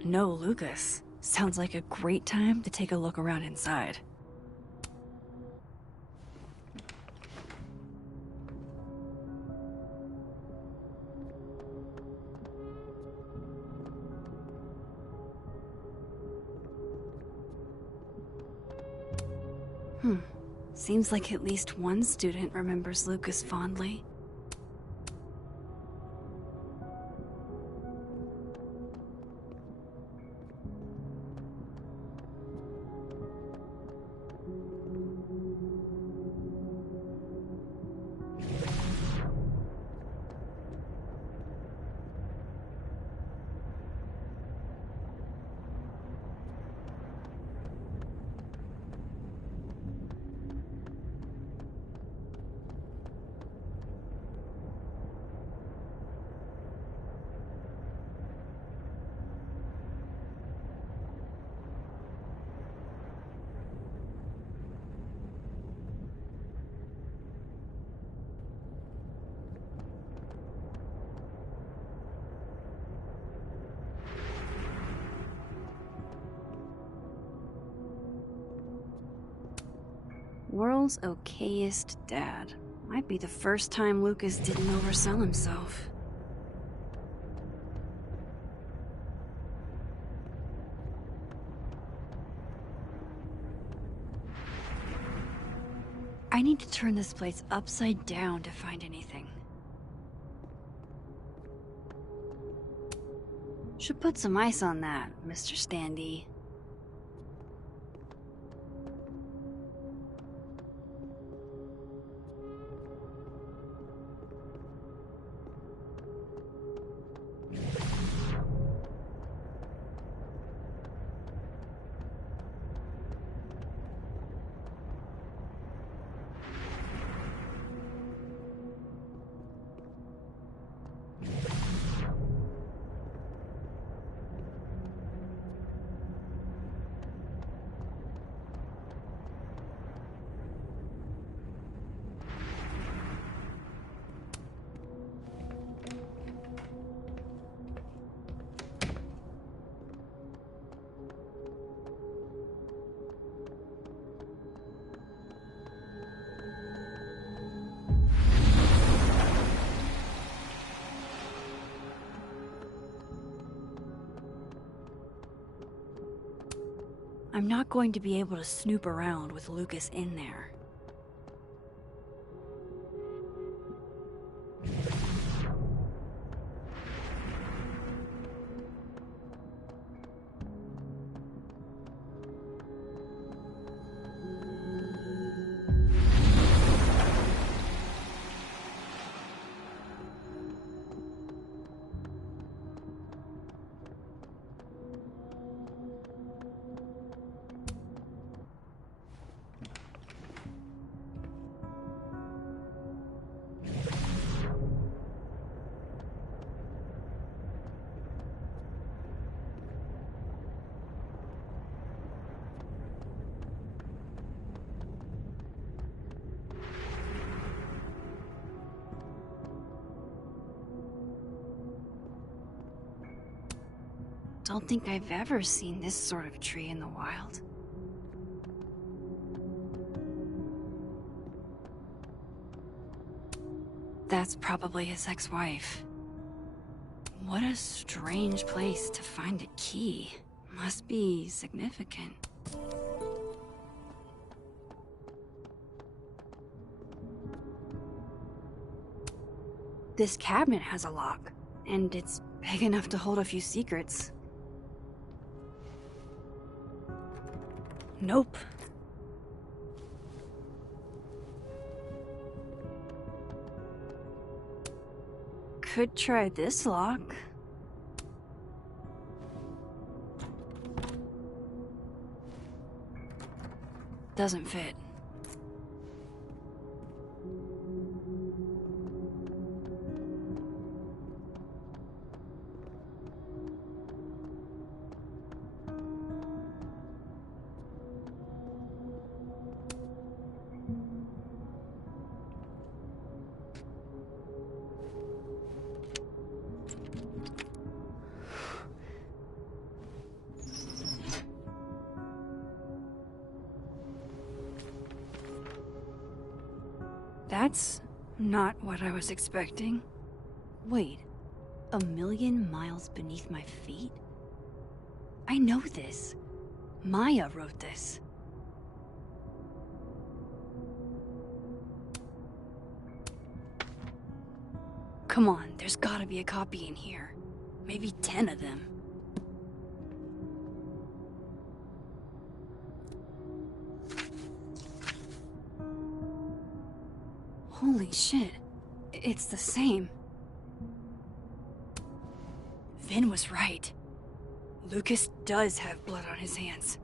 No, Lucas. Sounds like a great time to take a look around inside. Seems like at least one student remembers Lucas fondly. World's okayest dad. Might be the first time Lucas didn't oversell himself. I need to turn this place upside down to find anything. Should put some ice on that, Mr. Standy. I'm not going to be able to snoop around with Lucas in there. Don't think I've ever seen this sort of tree in the wild. That's probably his ex-wife. What a strange place to find a key. Must be significant. This cabinet has a lock, and it's big enough to hold a few secrets. Nope. Could try this lock. Doesn't fit. That's not what I was expecting. Wait, 1,000,000 miles beneath my feet? I know this. Maya wrote this. Come on, there's gotta be a copy in here. Maybe 10 of them. Holy shit. It's the same. Vin was right. Lucas does have blood on his hands.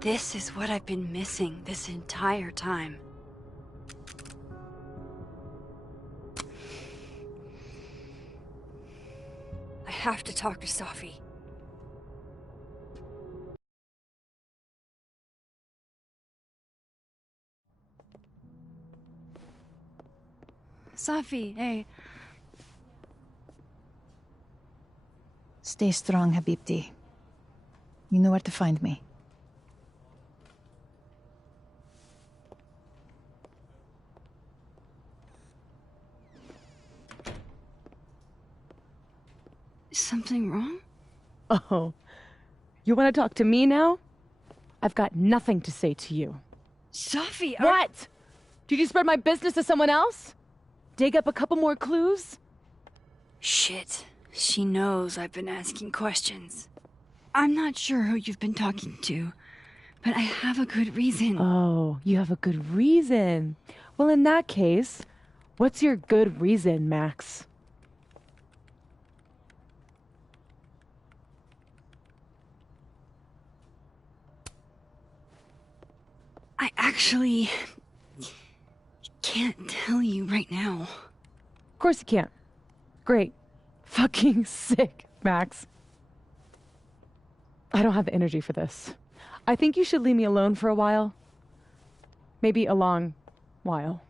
This is what I've been missing this entire time. I have to talk to Safi. Safi, hey. Stay strong, Habibti. You know where to find me. Is something wrong? Oh, you want to talk to me now? I've got nothing to say to you. Sophie, What? Did you spread my business to someone else? Dig up a couple more clues? Shit. She knows I've been asking questions. I'm not sure who you've been talking to, but I have a good reason. Oh, you have a good reason. Well, in that case, what's your good reason, Max? I actually can't tell you right now. Of course you can't. Great. Fucking sick, Max. I don't have the energy for this. I think you should leave me alone for a while. Maybe a long while.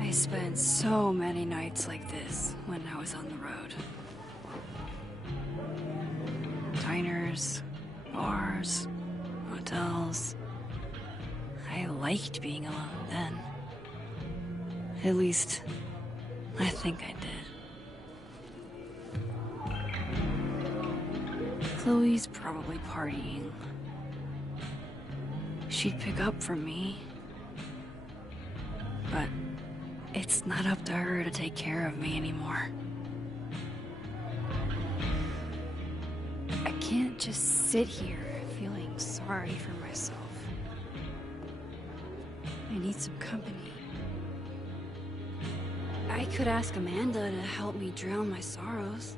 I spent so many nights like this when I was on the road. Diners, bars, hotels. I liked being alone then. At least, I think I did. Chloe's probably partying. She'd pick up from me. But it's not up to her to take care of me anymore. I can't just sit here feeling sorry for myself. I need some company. I could ask Amanda to help me drown my sorrows.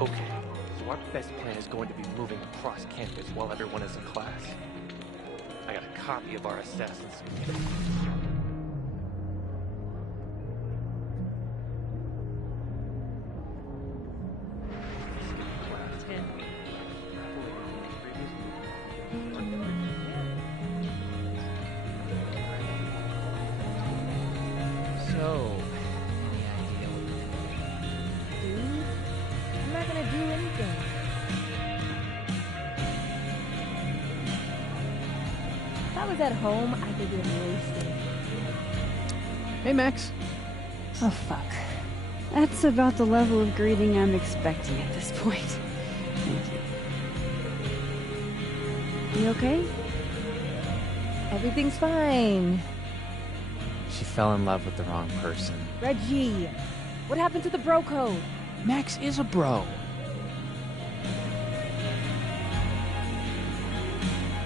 Okay, so our best plan is going to be moving across campus while everyone is in class. I got a copy of our assassin's manual. So, dude, I'm not gonna do anything. If I was at home, I could get wasted. Hey, Max. Oh, fuck. That's about the level of greeting I'm expecting at this point. Thank you. You okay? Everything's fine. She fell in love with the wrong person. Reggie, what happened to the bro code? Max is a bro.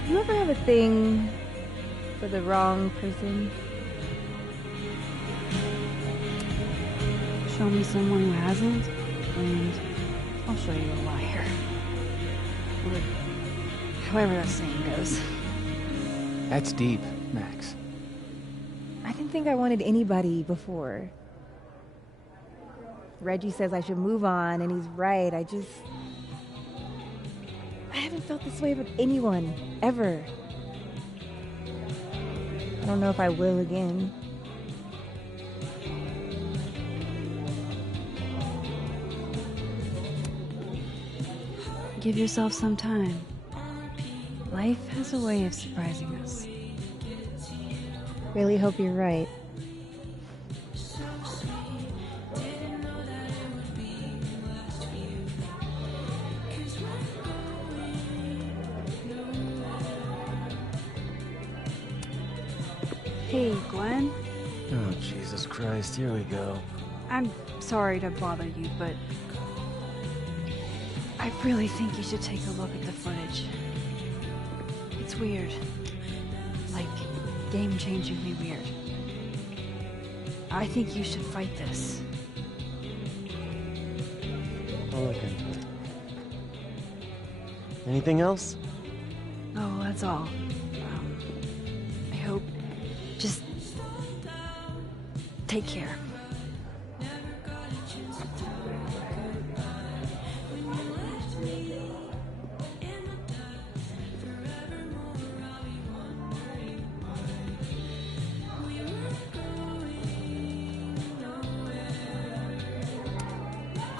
You ever have a thing for the wrong person? Show me someone who hasn't, and I'll show you a liar. Or however that saying goes. That's deep, Max. I didn't think I wanted anybody before. Reggie says I should move on, and he's right. I haven't felt this way about anyone, ever. I don't know if I will again. Give yourself some time. Life has a way of surprising us. Really hope you're right. Hey, Gwen. Oh, Jesus Christ, here we go. I'm sorry to bother you, but I really think you should take a look at the footage. It's weird. Like, game-changingly weird. I think you should fight this. I'll look into it. Anything else? Oh, that's all. I hope... Just... take care.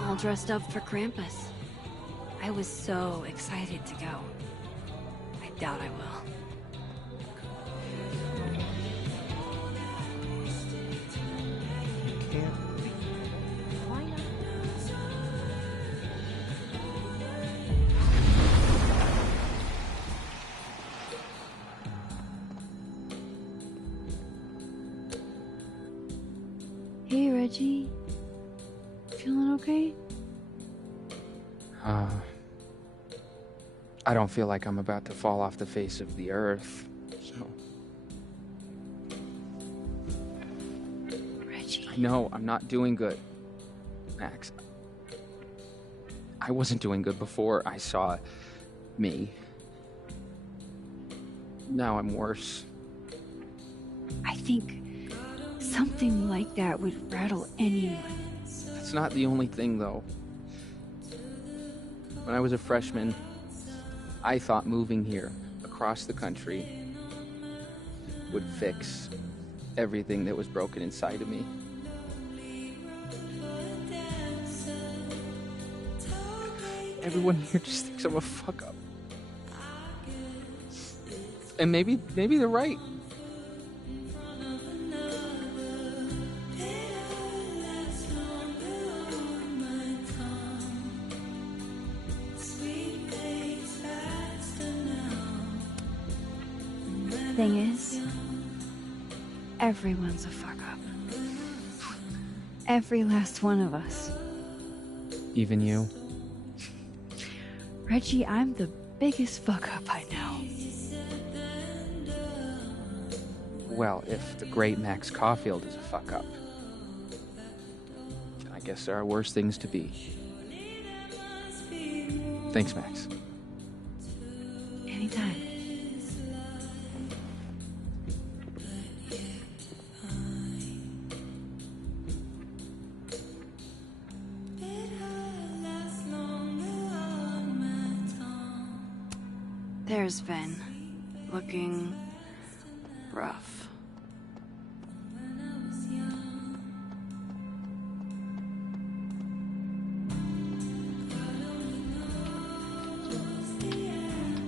All dressed up for Krampus. I was so excited to go. I doubt I will. Why not? Hey, Reggie. Feeling okay? I don't feel like I'm about to fall off the face of the earth, so... Reggie. No, I'm not doing good, Max. I wasn't doing good before I saw me. Now I'm worse. I think something like that would rattle anyone. That's not the only thing, though. When I was a freshman, I thought moving here, across the country, would fix everything that was broken inside of me. Everyone here just thinks I'm a fuck-up. And maybe they're right. Thing is, everyone's a fuck-up. Every last one of us. Even you? Reggie, I'm the biggest fuck-up I know. Well, if the great Max Caulfield is a fuck-up, I guess there are worse things to be. Thanks, Max. Anytime. There's Ven, looking rough.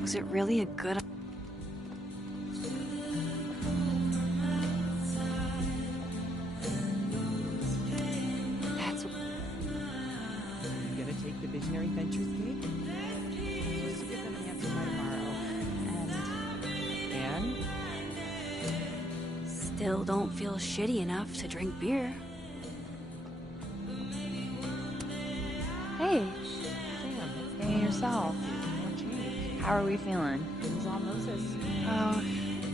Was it really a good... That's... You gonna take the Visionary Ventures gig? I'm supposed to give them an answer by tomorrow. And? Still don't feel shitty enough to drink beer. Hey, Sam, it's Danny yourself. How are we feeling? Things on Moses. Oh,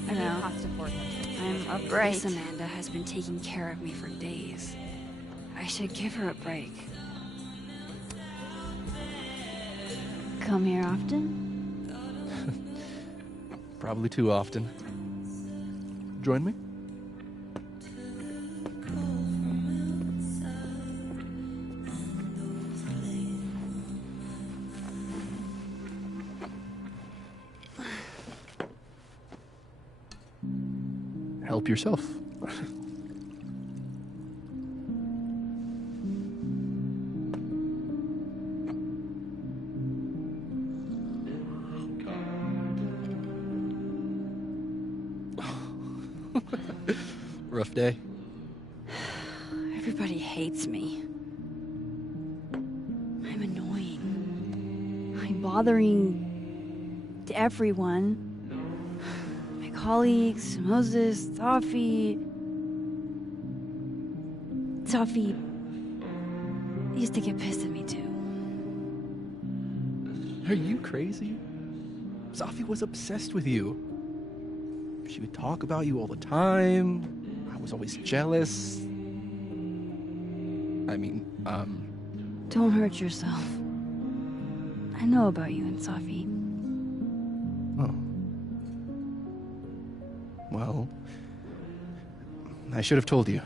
I know. Pasta fork. I'm upright. Miss Amanda has been taking care of me for days. I should give her a break. Come here often? Probably too often. Join me? Help yourself. Rough day. Everybody hates me. I'm annoying. I'm bothering to everyone. My colleagues, Moses, Safi used to get pissed at me too. Are you crazy? Safi was obsessed with you. She would talk about you all the time. I was always jealous. I mean, Don't hurt yourself. I know about you and Safi. Oh. Well, I should have told you.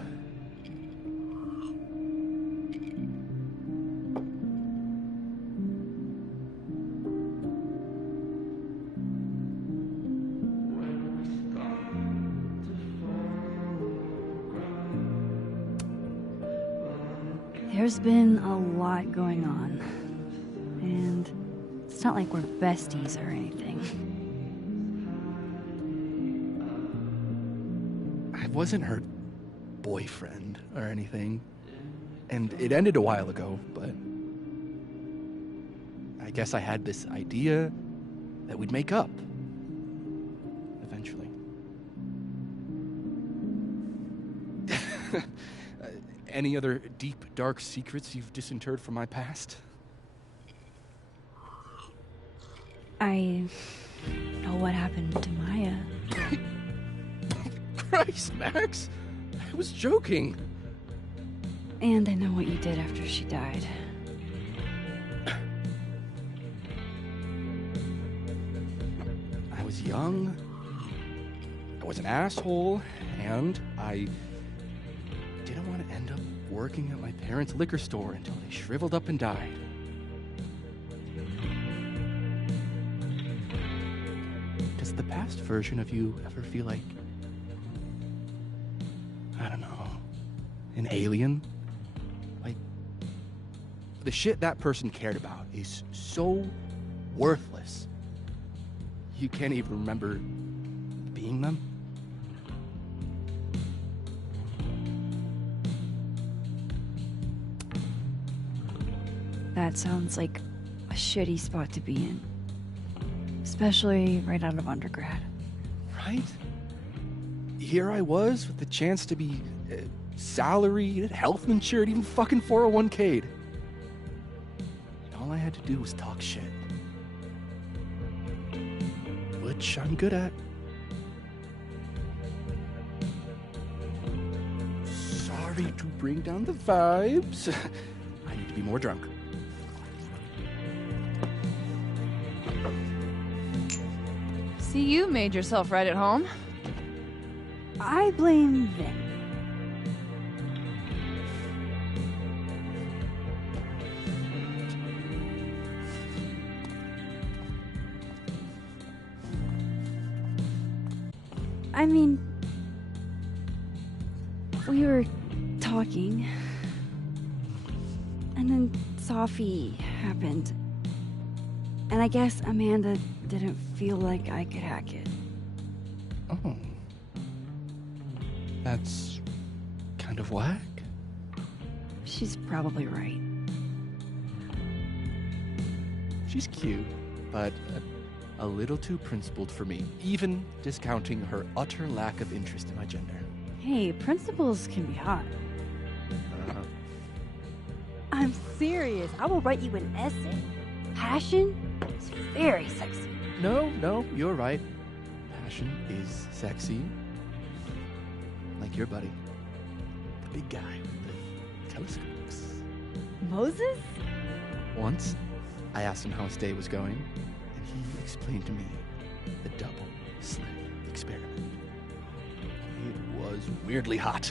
There's been a lot going on. And it's not like we're besties or anything. I wasn't her boyfriend or anything. And it ended a while ago, but I guess I had this idea that we'd make up. Eventually. Any other deep, dark secrets you've disinterred from my past? I know what happened to Maya. Christ, Max! I was joking. And I know what you did after she died. I was young, I was an asshole, and I didn't want to end up working at my parents' liquor store until they shriveled up and died. Does the past version of you ever feel like, I don't know, an alien? Like, the shit that person cared about is so worthless. You can't even remember being them? That sounds like a shitty spot to be in. Especially right out of undergrad. Right? Here I was with the chance to be salaried, health insured, even fucking 401k'd. And all I had to do was talk shit. Which I'm good at. Sorry to bring down the vibes. I need to be more drunk. See, you made yourself right at home. I blame Vin. I mean, we were talking, and then Safi happened. And I guess Amanda didn't feel like I could hack it. Oh. That's kind of whack. She's probably right. She's cute, but a little too principled for me, even discounting her utter lack of interest in my gender. Hey, principals can be hot. I'm serious. I will write you an essay. Passion is very sexy. No, you're right. Passion is sexy. Like your buddy. The big guy with the telescopes. Moses? Once, I asked him how his day was going, and he explained to me the double slit experiment. It was weirdly hot.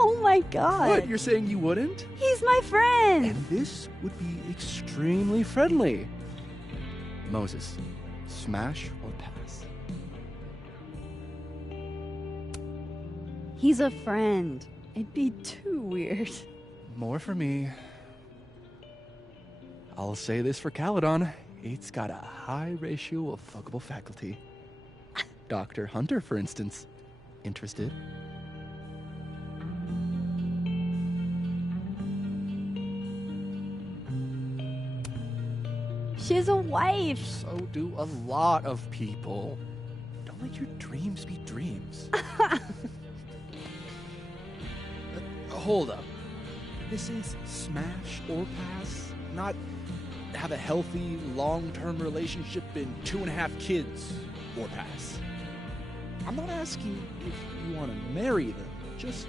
Oh my god. What, you're saying you wouldn't? He's my friend. And this would be extremely friendly. Moses, smash or pass? He's a friend. It'd be too weird. More for me. I'll say this for Caledon. It's got a high ratio of fuckable faculty. Dr. Hunter, for instance. Interested? She's a wife. So do a lot of people. let your dreams be dreams. Hold up. This is smash or pass, not have a healthy, long-term relationship and 2.5 kids or pass. I'm not asking if you want to marry them, just...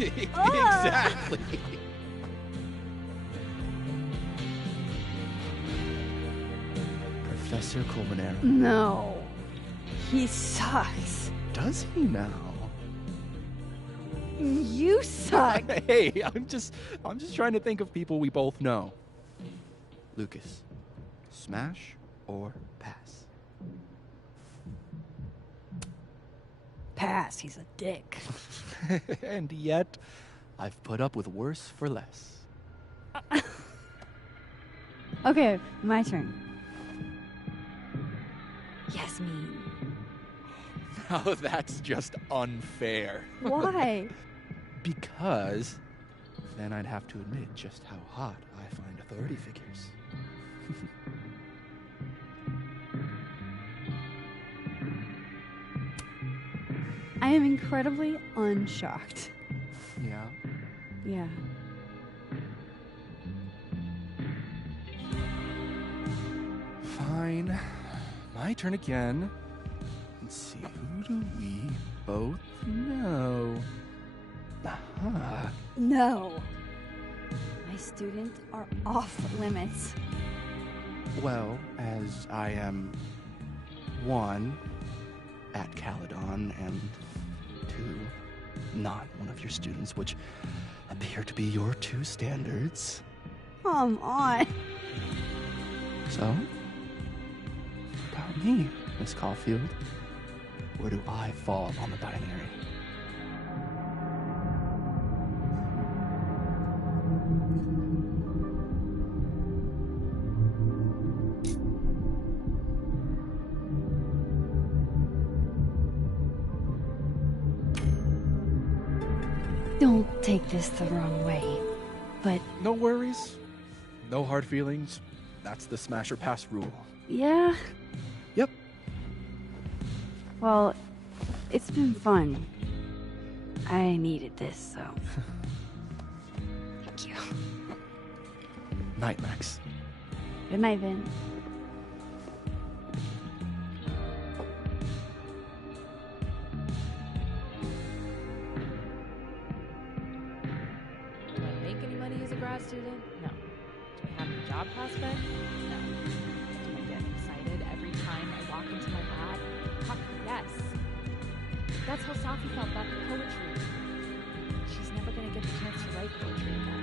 Exactly. Professor Colmenero. No. He sucks. Does he now? You suck. Hey, I'm just trying to think of people we both know. Lucas, smash or pass? Pass. He's a dick. And yet, I've put up with worse for less. Okay, my turn. Yasmin. Now that's just unfair. Why? Because then I'd have to admit just how hot I find authority figures. I am incredibly unshocked. Yeah. Yeah. Fine. My turn again. Let's see, who do we both know? Aha. No. My students are off limits. Well, as I am 1, at Caledon, and 2, not one of your students, which appear to be your 2 standards. Come on. So, about me, Miss Caulfield. Where do I fall on the binary? Don't take this the wrong way, but No worries. No hard feelings. That's the smash or pass rule. yeah. Yep. Well, it's been fun. I needed this, so. Thank you. Night, Max. Good night, Vin. Do I make any money as a grad student? No. Do I have any job prospect? No. Do I get excited every time I walk into my lab? Fuck yes. That's how Safi felt about the poetry. She's never gonna get the chance to write poetry again.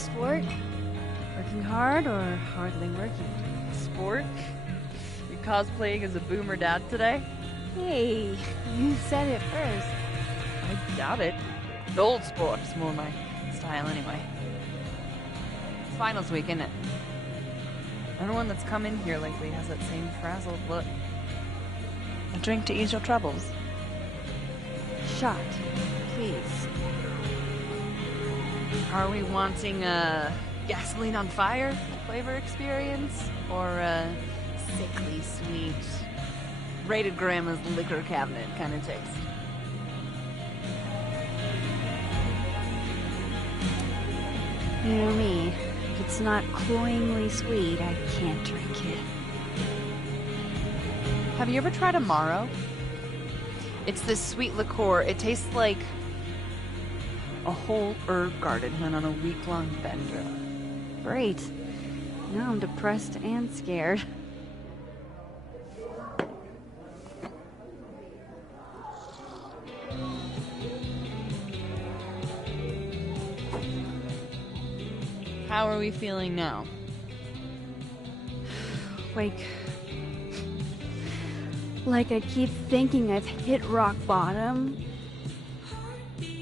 sport? Working hard or hardly working? Sport? You cosplaying as a boomer dad today? Hey, you said it first. I doubt it. The old sport's more my style anyway. It's finals week, isn't it? Everyone that's come in here lately has that same frazzled look. A drink to ease your troubles. Shot, please. Are we wanting a gasoline on fire flavor experience? Or a sickly sweet, rated grandma's liquor cabinet kind of taste? You know me. If it's not cloyingly sweet, I can't drink it. Have you ever tried Amaro? It's this sweet liqueur. It tastes like a whole herb garden went on a week-long bender. Great. Now I'm depressed and scared. How are we feeling now? Like I keep thinking I've hit rock bottom,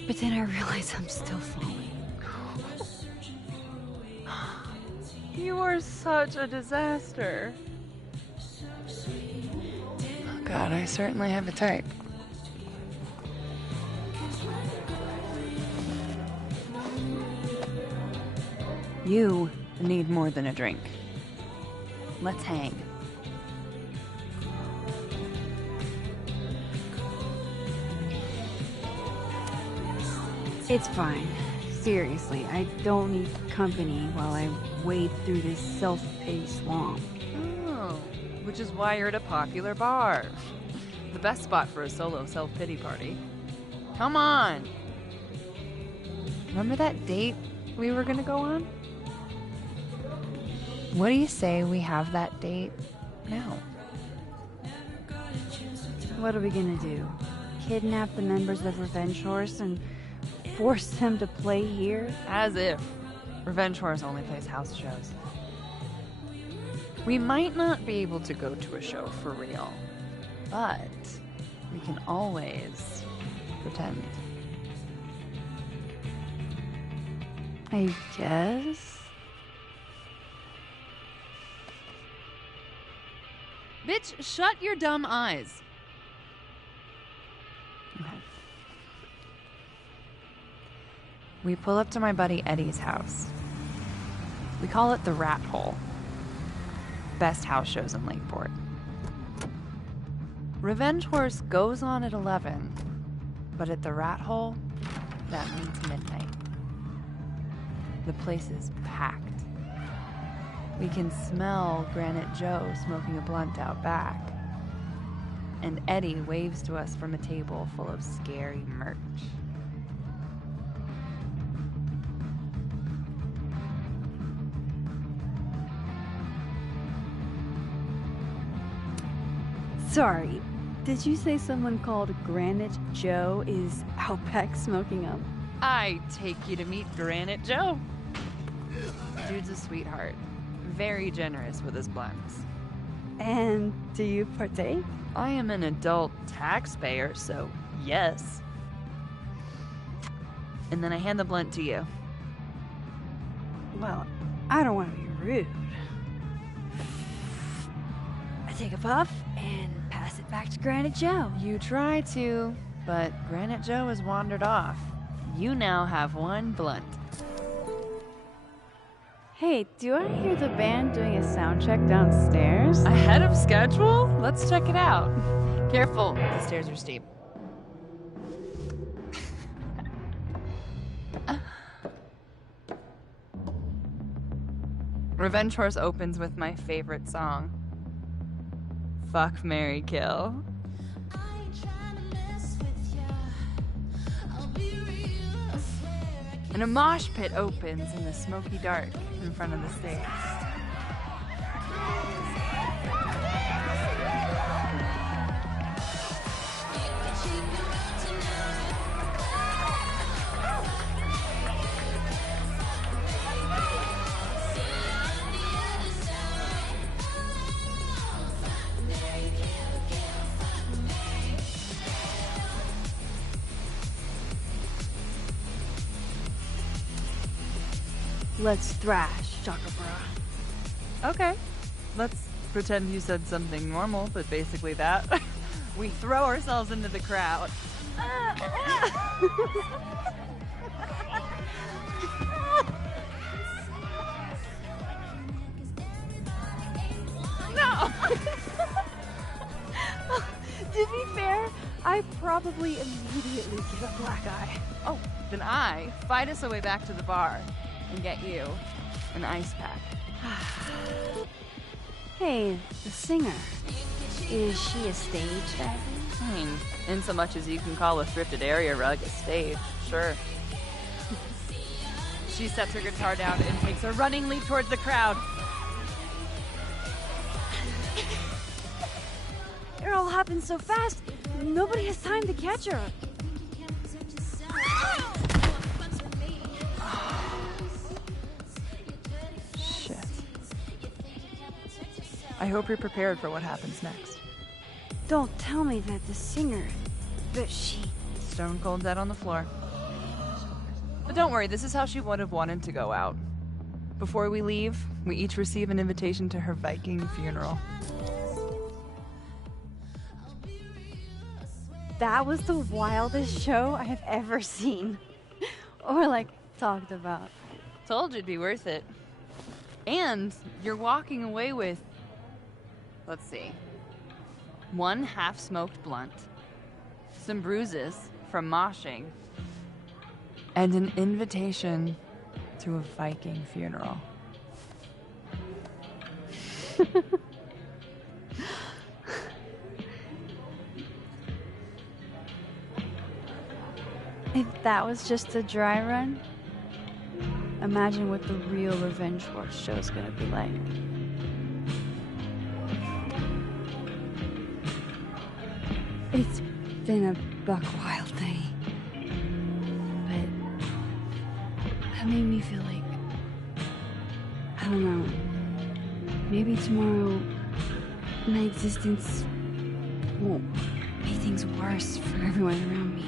but then I realize I'm still falling. You are such a disaster. Oh God, I certainly have a type. You need more than a drink. Let's hang. It's fine. Seriously, I don't need company while I wade through this self-paced swamp. Oh, which is why you're at a popular bar. The best spot for a solo self-pity party. Come on! Remember that date we were gonna go on? What do you say we have that date now? What are we gonna do? Kidnap the members of Revenge Horse and force them to play here? As if. Revenge Horse only plays house shows. We might not be able to go to a show for real, but we can always pretend. I guess. Bitch, shut your dumb eyes. Okay. We pull up to my buddy Eddie's house. We call it the Rat Hole. Best house shows in Lakeport. Revenge Horse goes on at 11, but at the Rat Hole, that means midnight. The place is packed. We can smell Granite Joe smoking a blunt out back. And Eddie waves to us from a table full of scary merch. Sorry, did you say someone called Granite Joe is out back smoking up? I take you to meet Granite Joe. Dude's a sweetheart. Very generous with his blunts. And do you partake? I am an adult taxpayer, so yes. And then I hand the blunt to you. Well, I don't want to be rude. I take a puff and pass it back to Granite Joe. You try to, but Granite Joe has wandered off. You now have one blunt. Hey, do I hear the band doing a sound check downstairs? Ahead of schedule? Let's check it out. Careful, the stairs are steep. Revenge Horse opens with my favorite song. Fuck, Marry, Kill. And a mosh pit opens in the smoky dark in front of the stage. Let's thrash, Chakabra. Okay. Let's pretend you said something normal, but basically that. We throw ourselves into the crowd. No! To be fair, I probably immediately get a black eye. Oh, then I fight us a way back to the bar and get you an ice pack. Hey, the singer. Is she a stage diver? I mean, in so much as you can call a thrifted area rug a stage, sure. She sets her guitar down and takes a running leap towards the crowd. It all happened so fast, nobody has time to catch her. Shit. I hope you're prepared for what happens next. Don't tell me that the singer, that she... Stone cold dead on the floor. But don't worry, this is how she would have wanted to go out. Before we leave, we each receive an invitation to her Viking funeral. That was the wildest show I have ever seen. Or, like, talked about. Told you it'd be worth it. And you're walking away with, let's see, 1 half-smoked blunt, some bruises from moshing, and an invitation to a Viking funeral. If that was just a dry run, imagine what the real Revenge Force show is gonna be like. It's been a buck wild day, but that made me feel like, I don't know, maybe tomorrow my existence won't make things worse for everyone around me.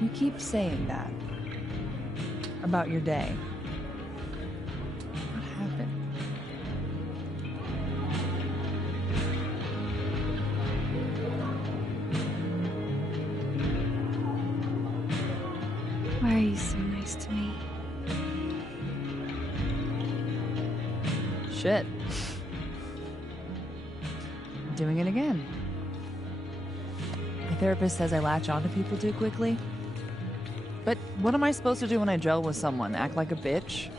You keep saying that about your day. What happened? Why are you so nice to me? Shit. Doing it again. My therapist says I latch onto people too quickly. But what am I supposed to do when I gel with someone? Act like a bitch?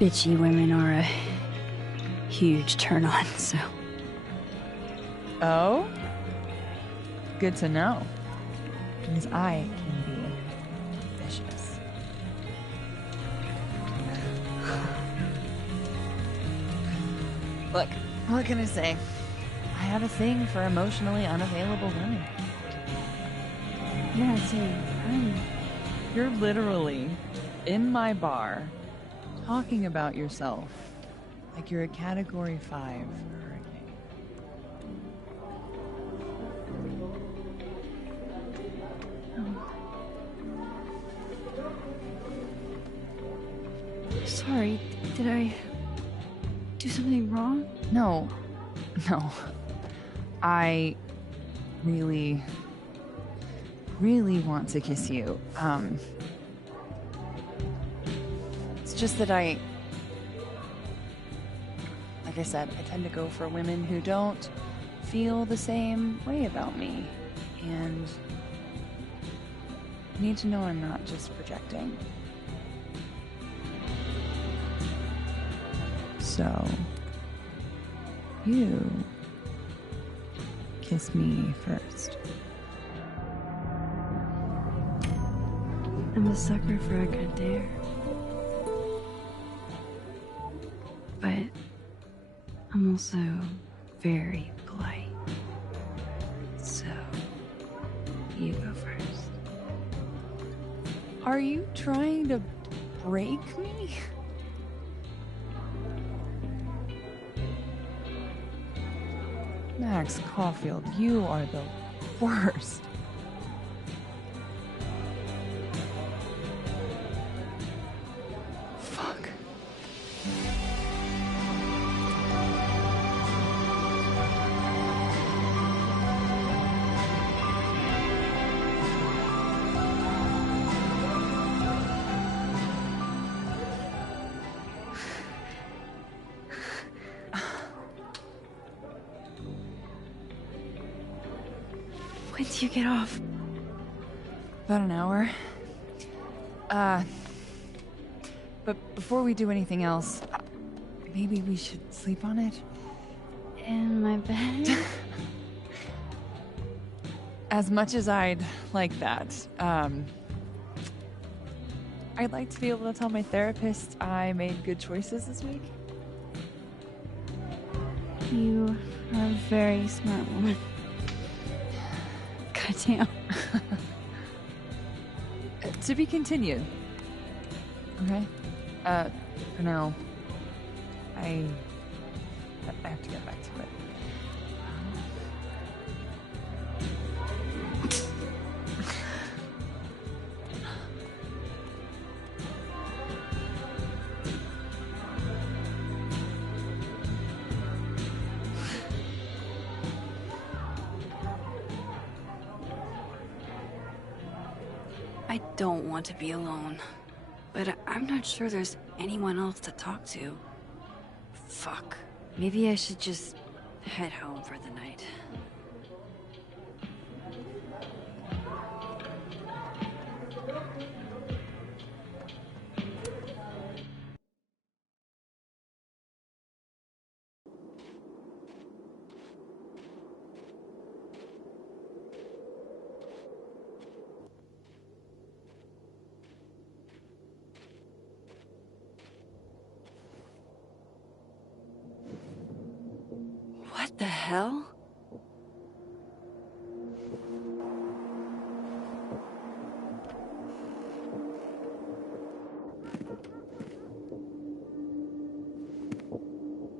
Bitchy women are a huge turn on, so. Oh? Good to know. Because I can be vicious. Look, what can I say? I have a thing for emotionally unavailable women. You're not saying I'm... You're literally in my bar talking about yourself like you're a Category 5 hurricane. Sorry, did I do something wrong? No. I really want to kiss you. It's just that like I said, I tend to go for women who don't feel the same way about me. And I need to know I'm not just projecting. So, you kiss me first. I'm a sucker for a good dare. But I'm also very polite. So, you go first. Are you trying to break me? Max Caulfield, you are the worst. Fuck. When do you get off? About an hour. But before we do anything else, maybe we should sleep on it? In my bed? As much as I'd like that, I'd like to be able to tell my therapist I made good choices this week. You are a very smart woman. Goddamn. To be continued. Okay? For now, I have to get back to it. I don't want to be alone, but I'm not sure there's anyone else to talk to. Fuck. Maybe I should just head home for the night. What the hell?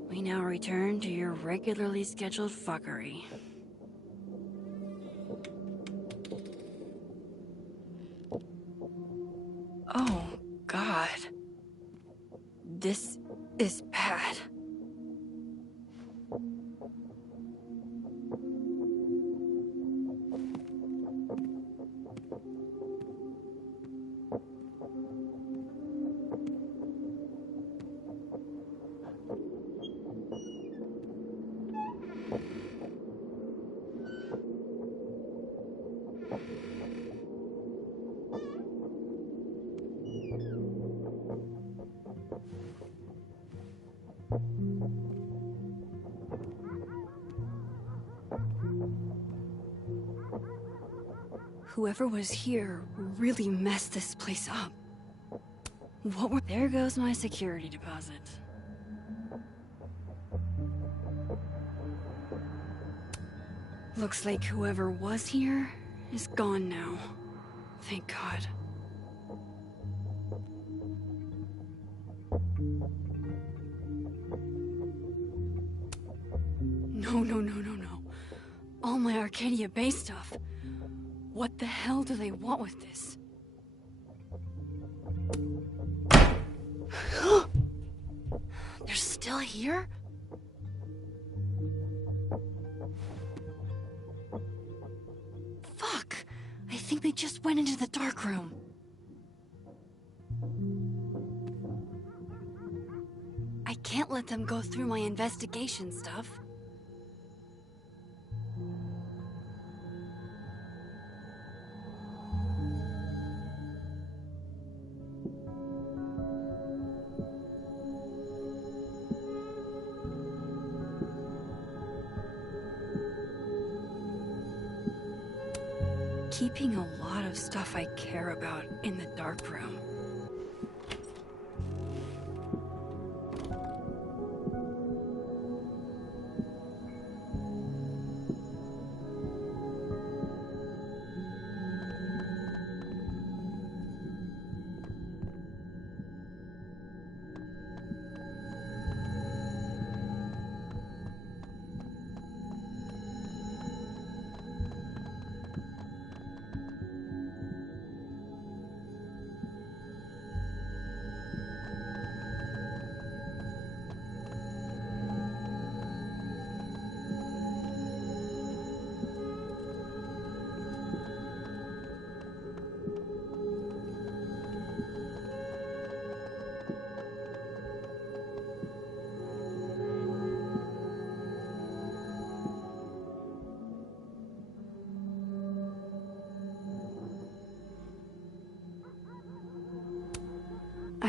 We now return to your regularly scheduled fuckery. Oh, God. This is bad. Whoever was here really messed this place up. What were— There goes my security deposit. Looks like whoever was here is gone now. Thank God. No. All my Arcadia Bay stuff. What the hell do they want with this? They're still here? Fuck! I think they just went into the dark room. I can't let them go through my investigation stuff. Keeping a lot of stuff I care about in the dark room.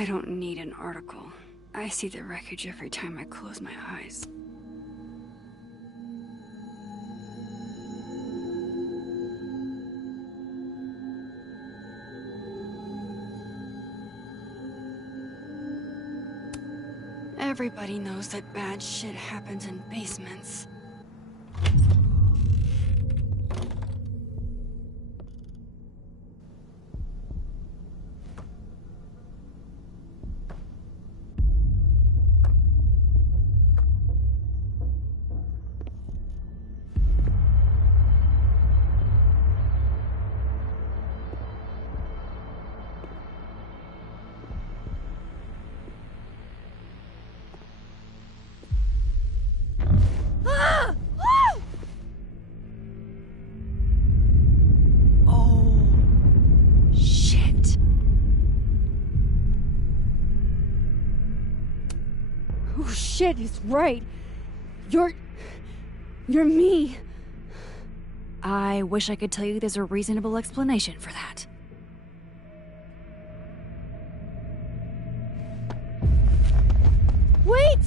I don't need an article. I see the wreckage every time I close my eyes. Everybody knows that bad shit happens in basements. Oh shit, he's right. You're me. I wish I could tell you there's a reasonable explanation for that. Wait!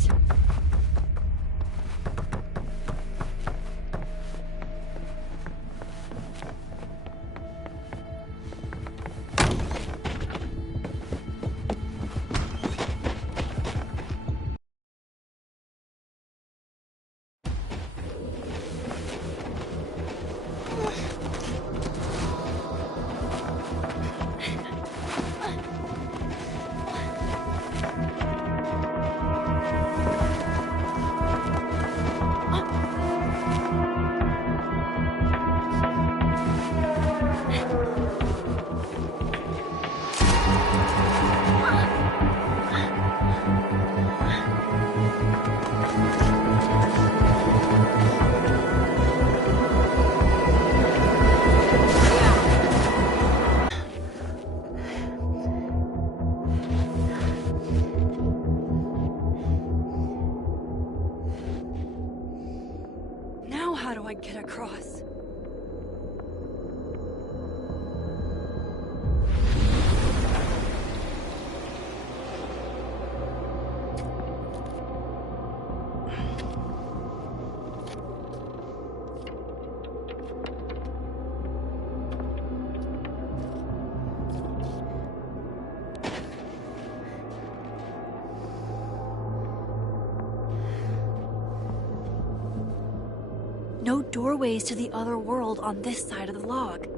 How do I get across? No doorways to the other world on this side of the log.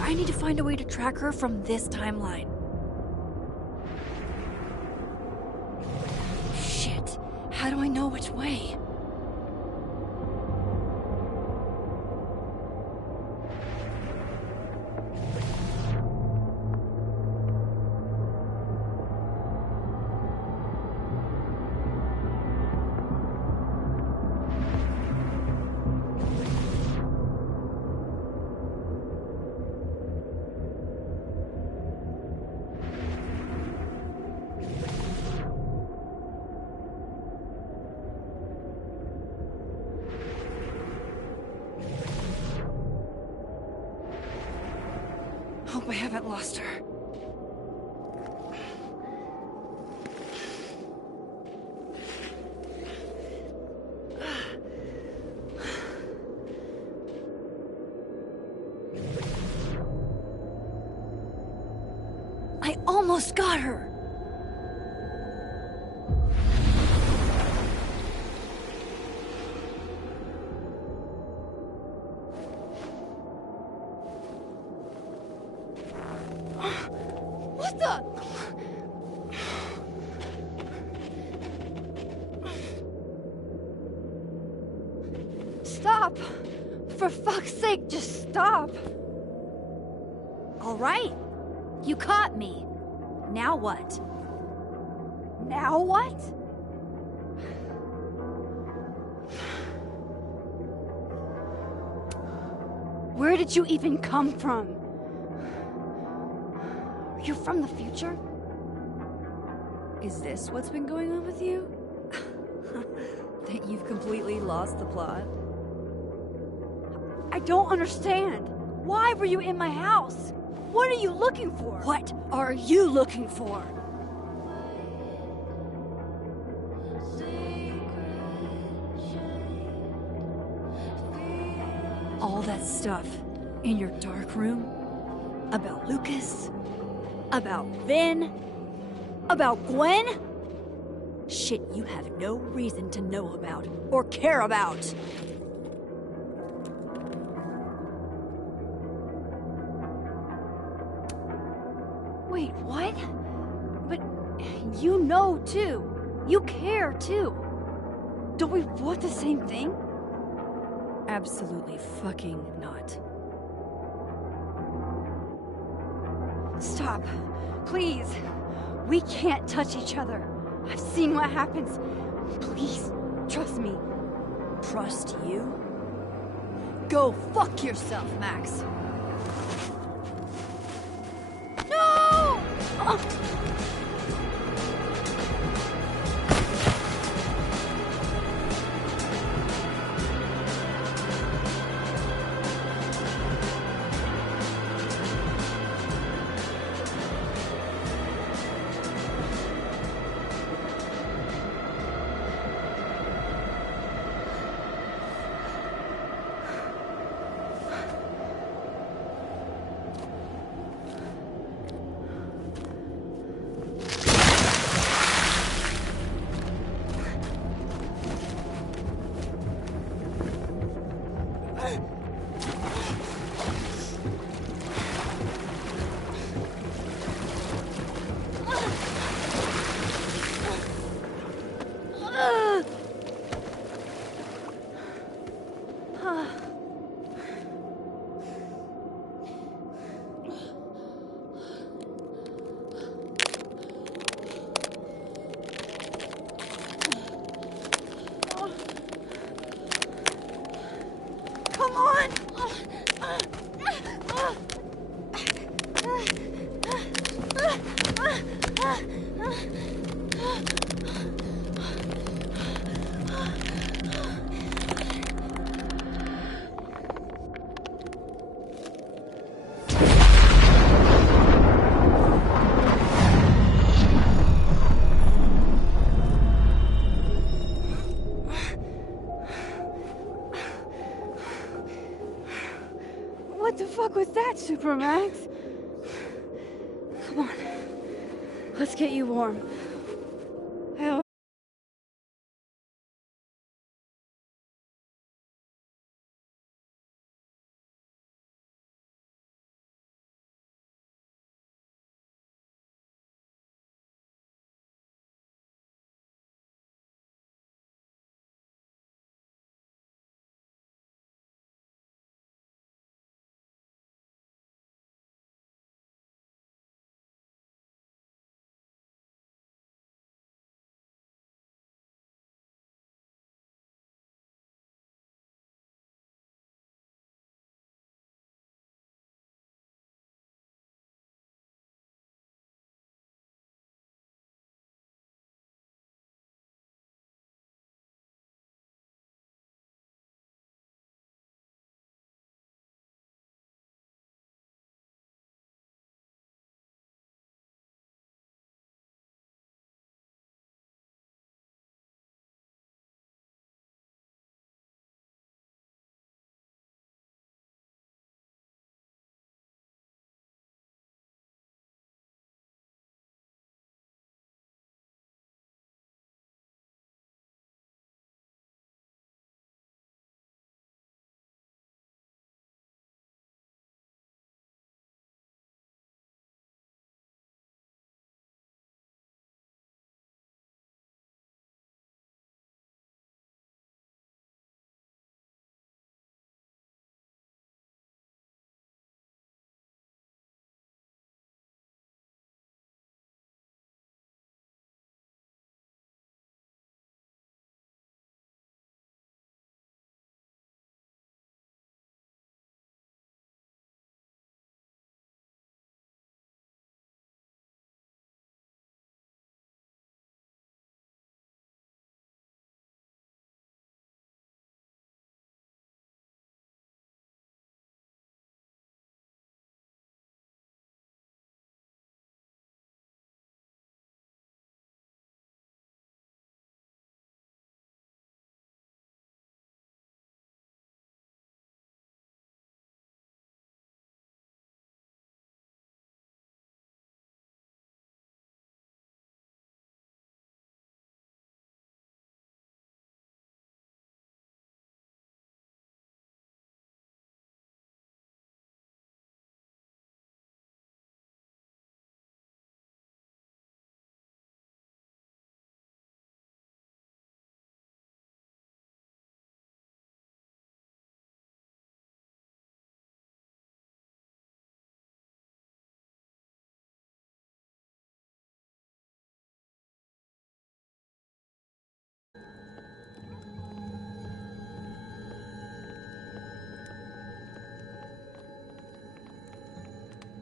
I need to find a way to track her from this timeline. Shit. How do I know which way? Hope I haven't lost her. I almost got her! What the? Stop! For fuck's sake, just stop! All right. You caught me. Now what? Now what? Where did you even come from? Are you from the future? Is this what's been going on with you? That you've completely lost the plot? I don't understand. Why were you in my house? What are you looking for? What are you looking for? that stuff in your dark room about Lucas, about Vin, about Gwen? Shit you have no reason to know about or care about. Wait, what? But you know too. You care too. Don't we want the same thing? Absolutely fucking not. Stop. Please. We can't touch each other. I've seen what happens. Please, trust me. Trust you? Go fuck yourself, Max. No! Come on! What the fuck was that, Supermax? Come on. Let's get you warm.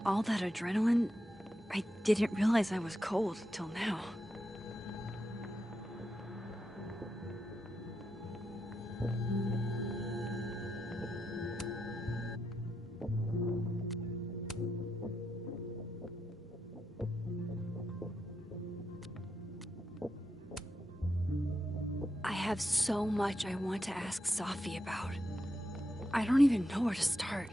all that adrenaline, I didn't realize I was cold till now. I have so much I want to ask Safi about. I don't even know where to start.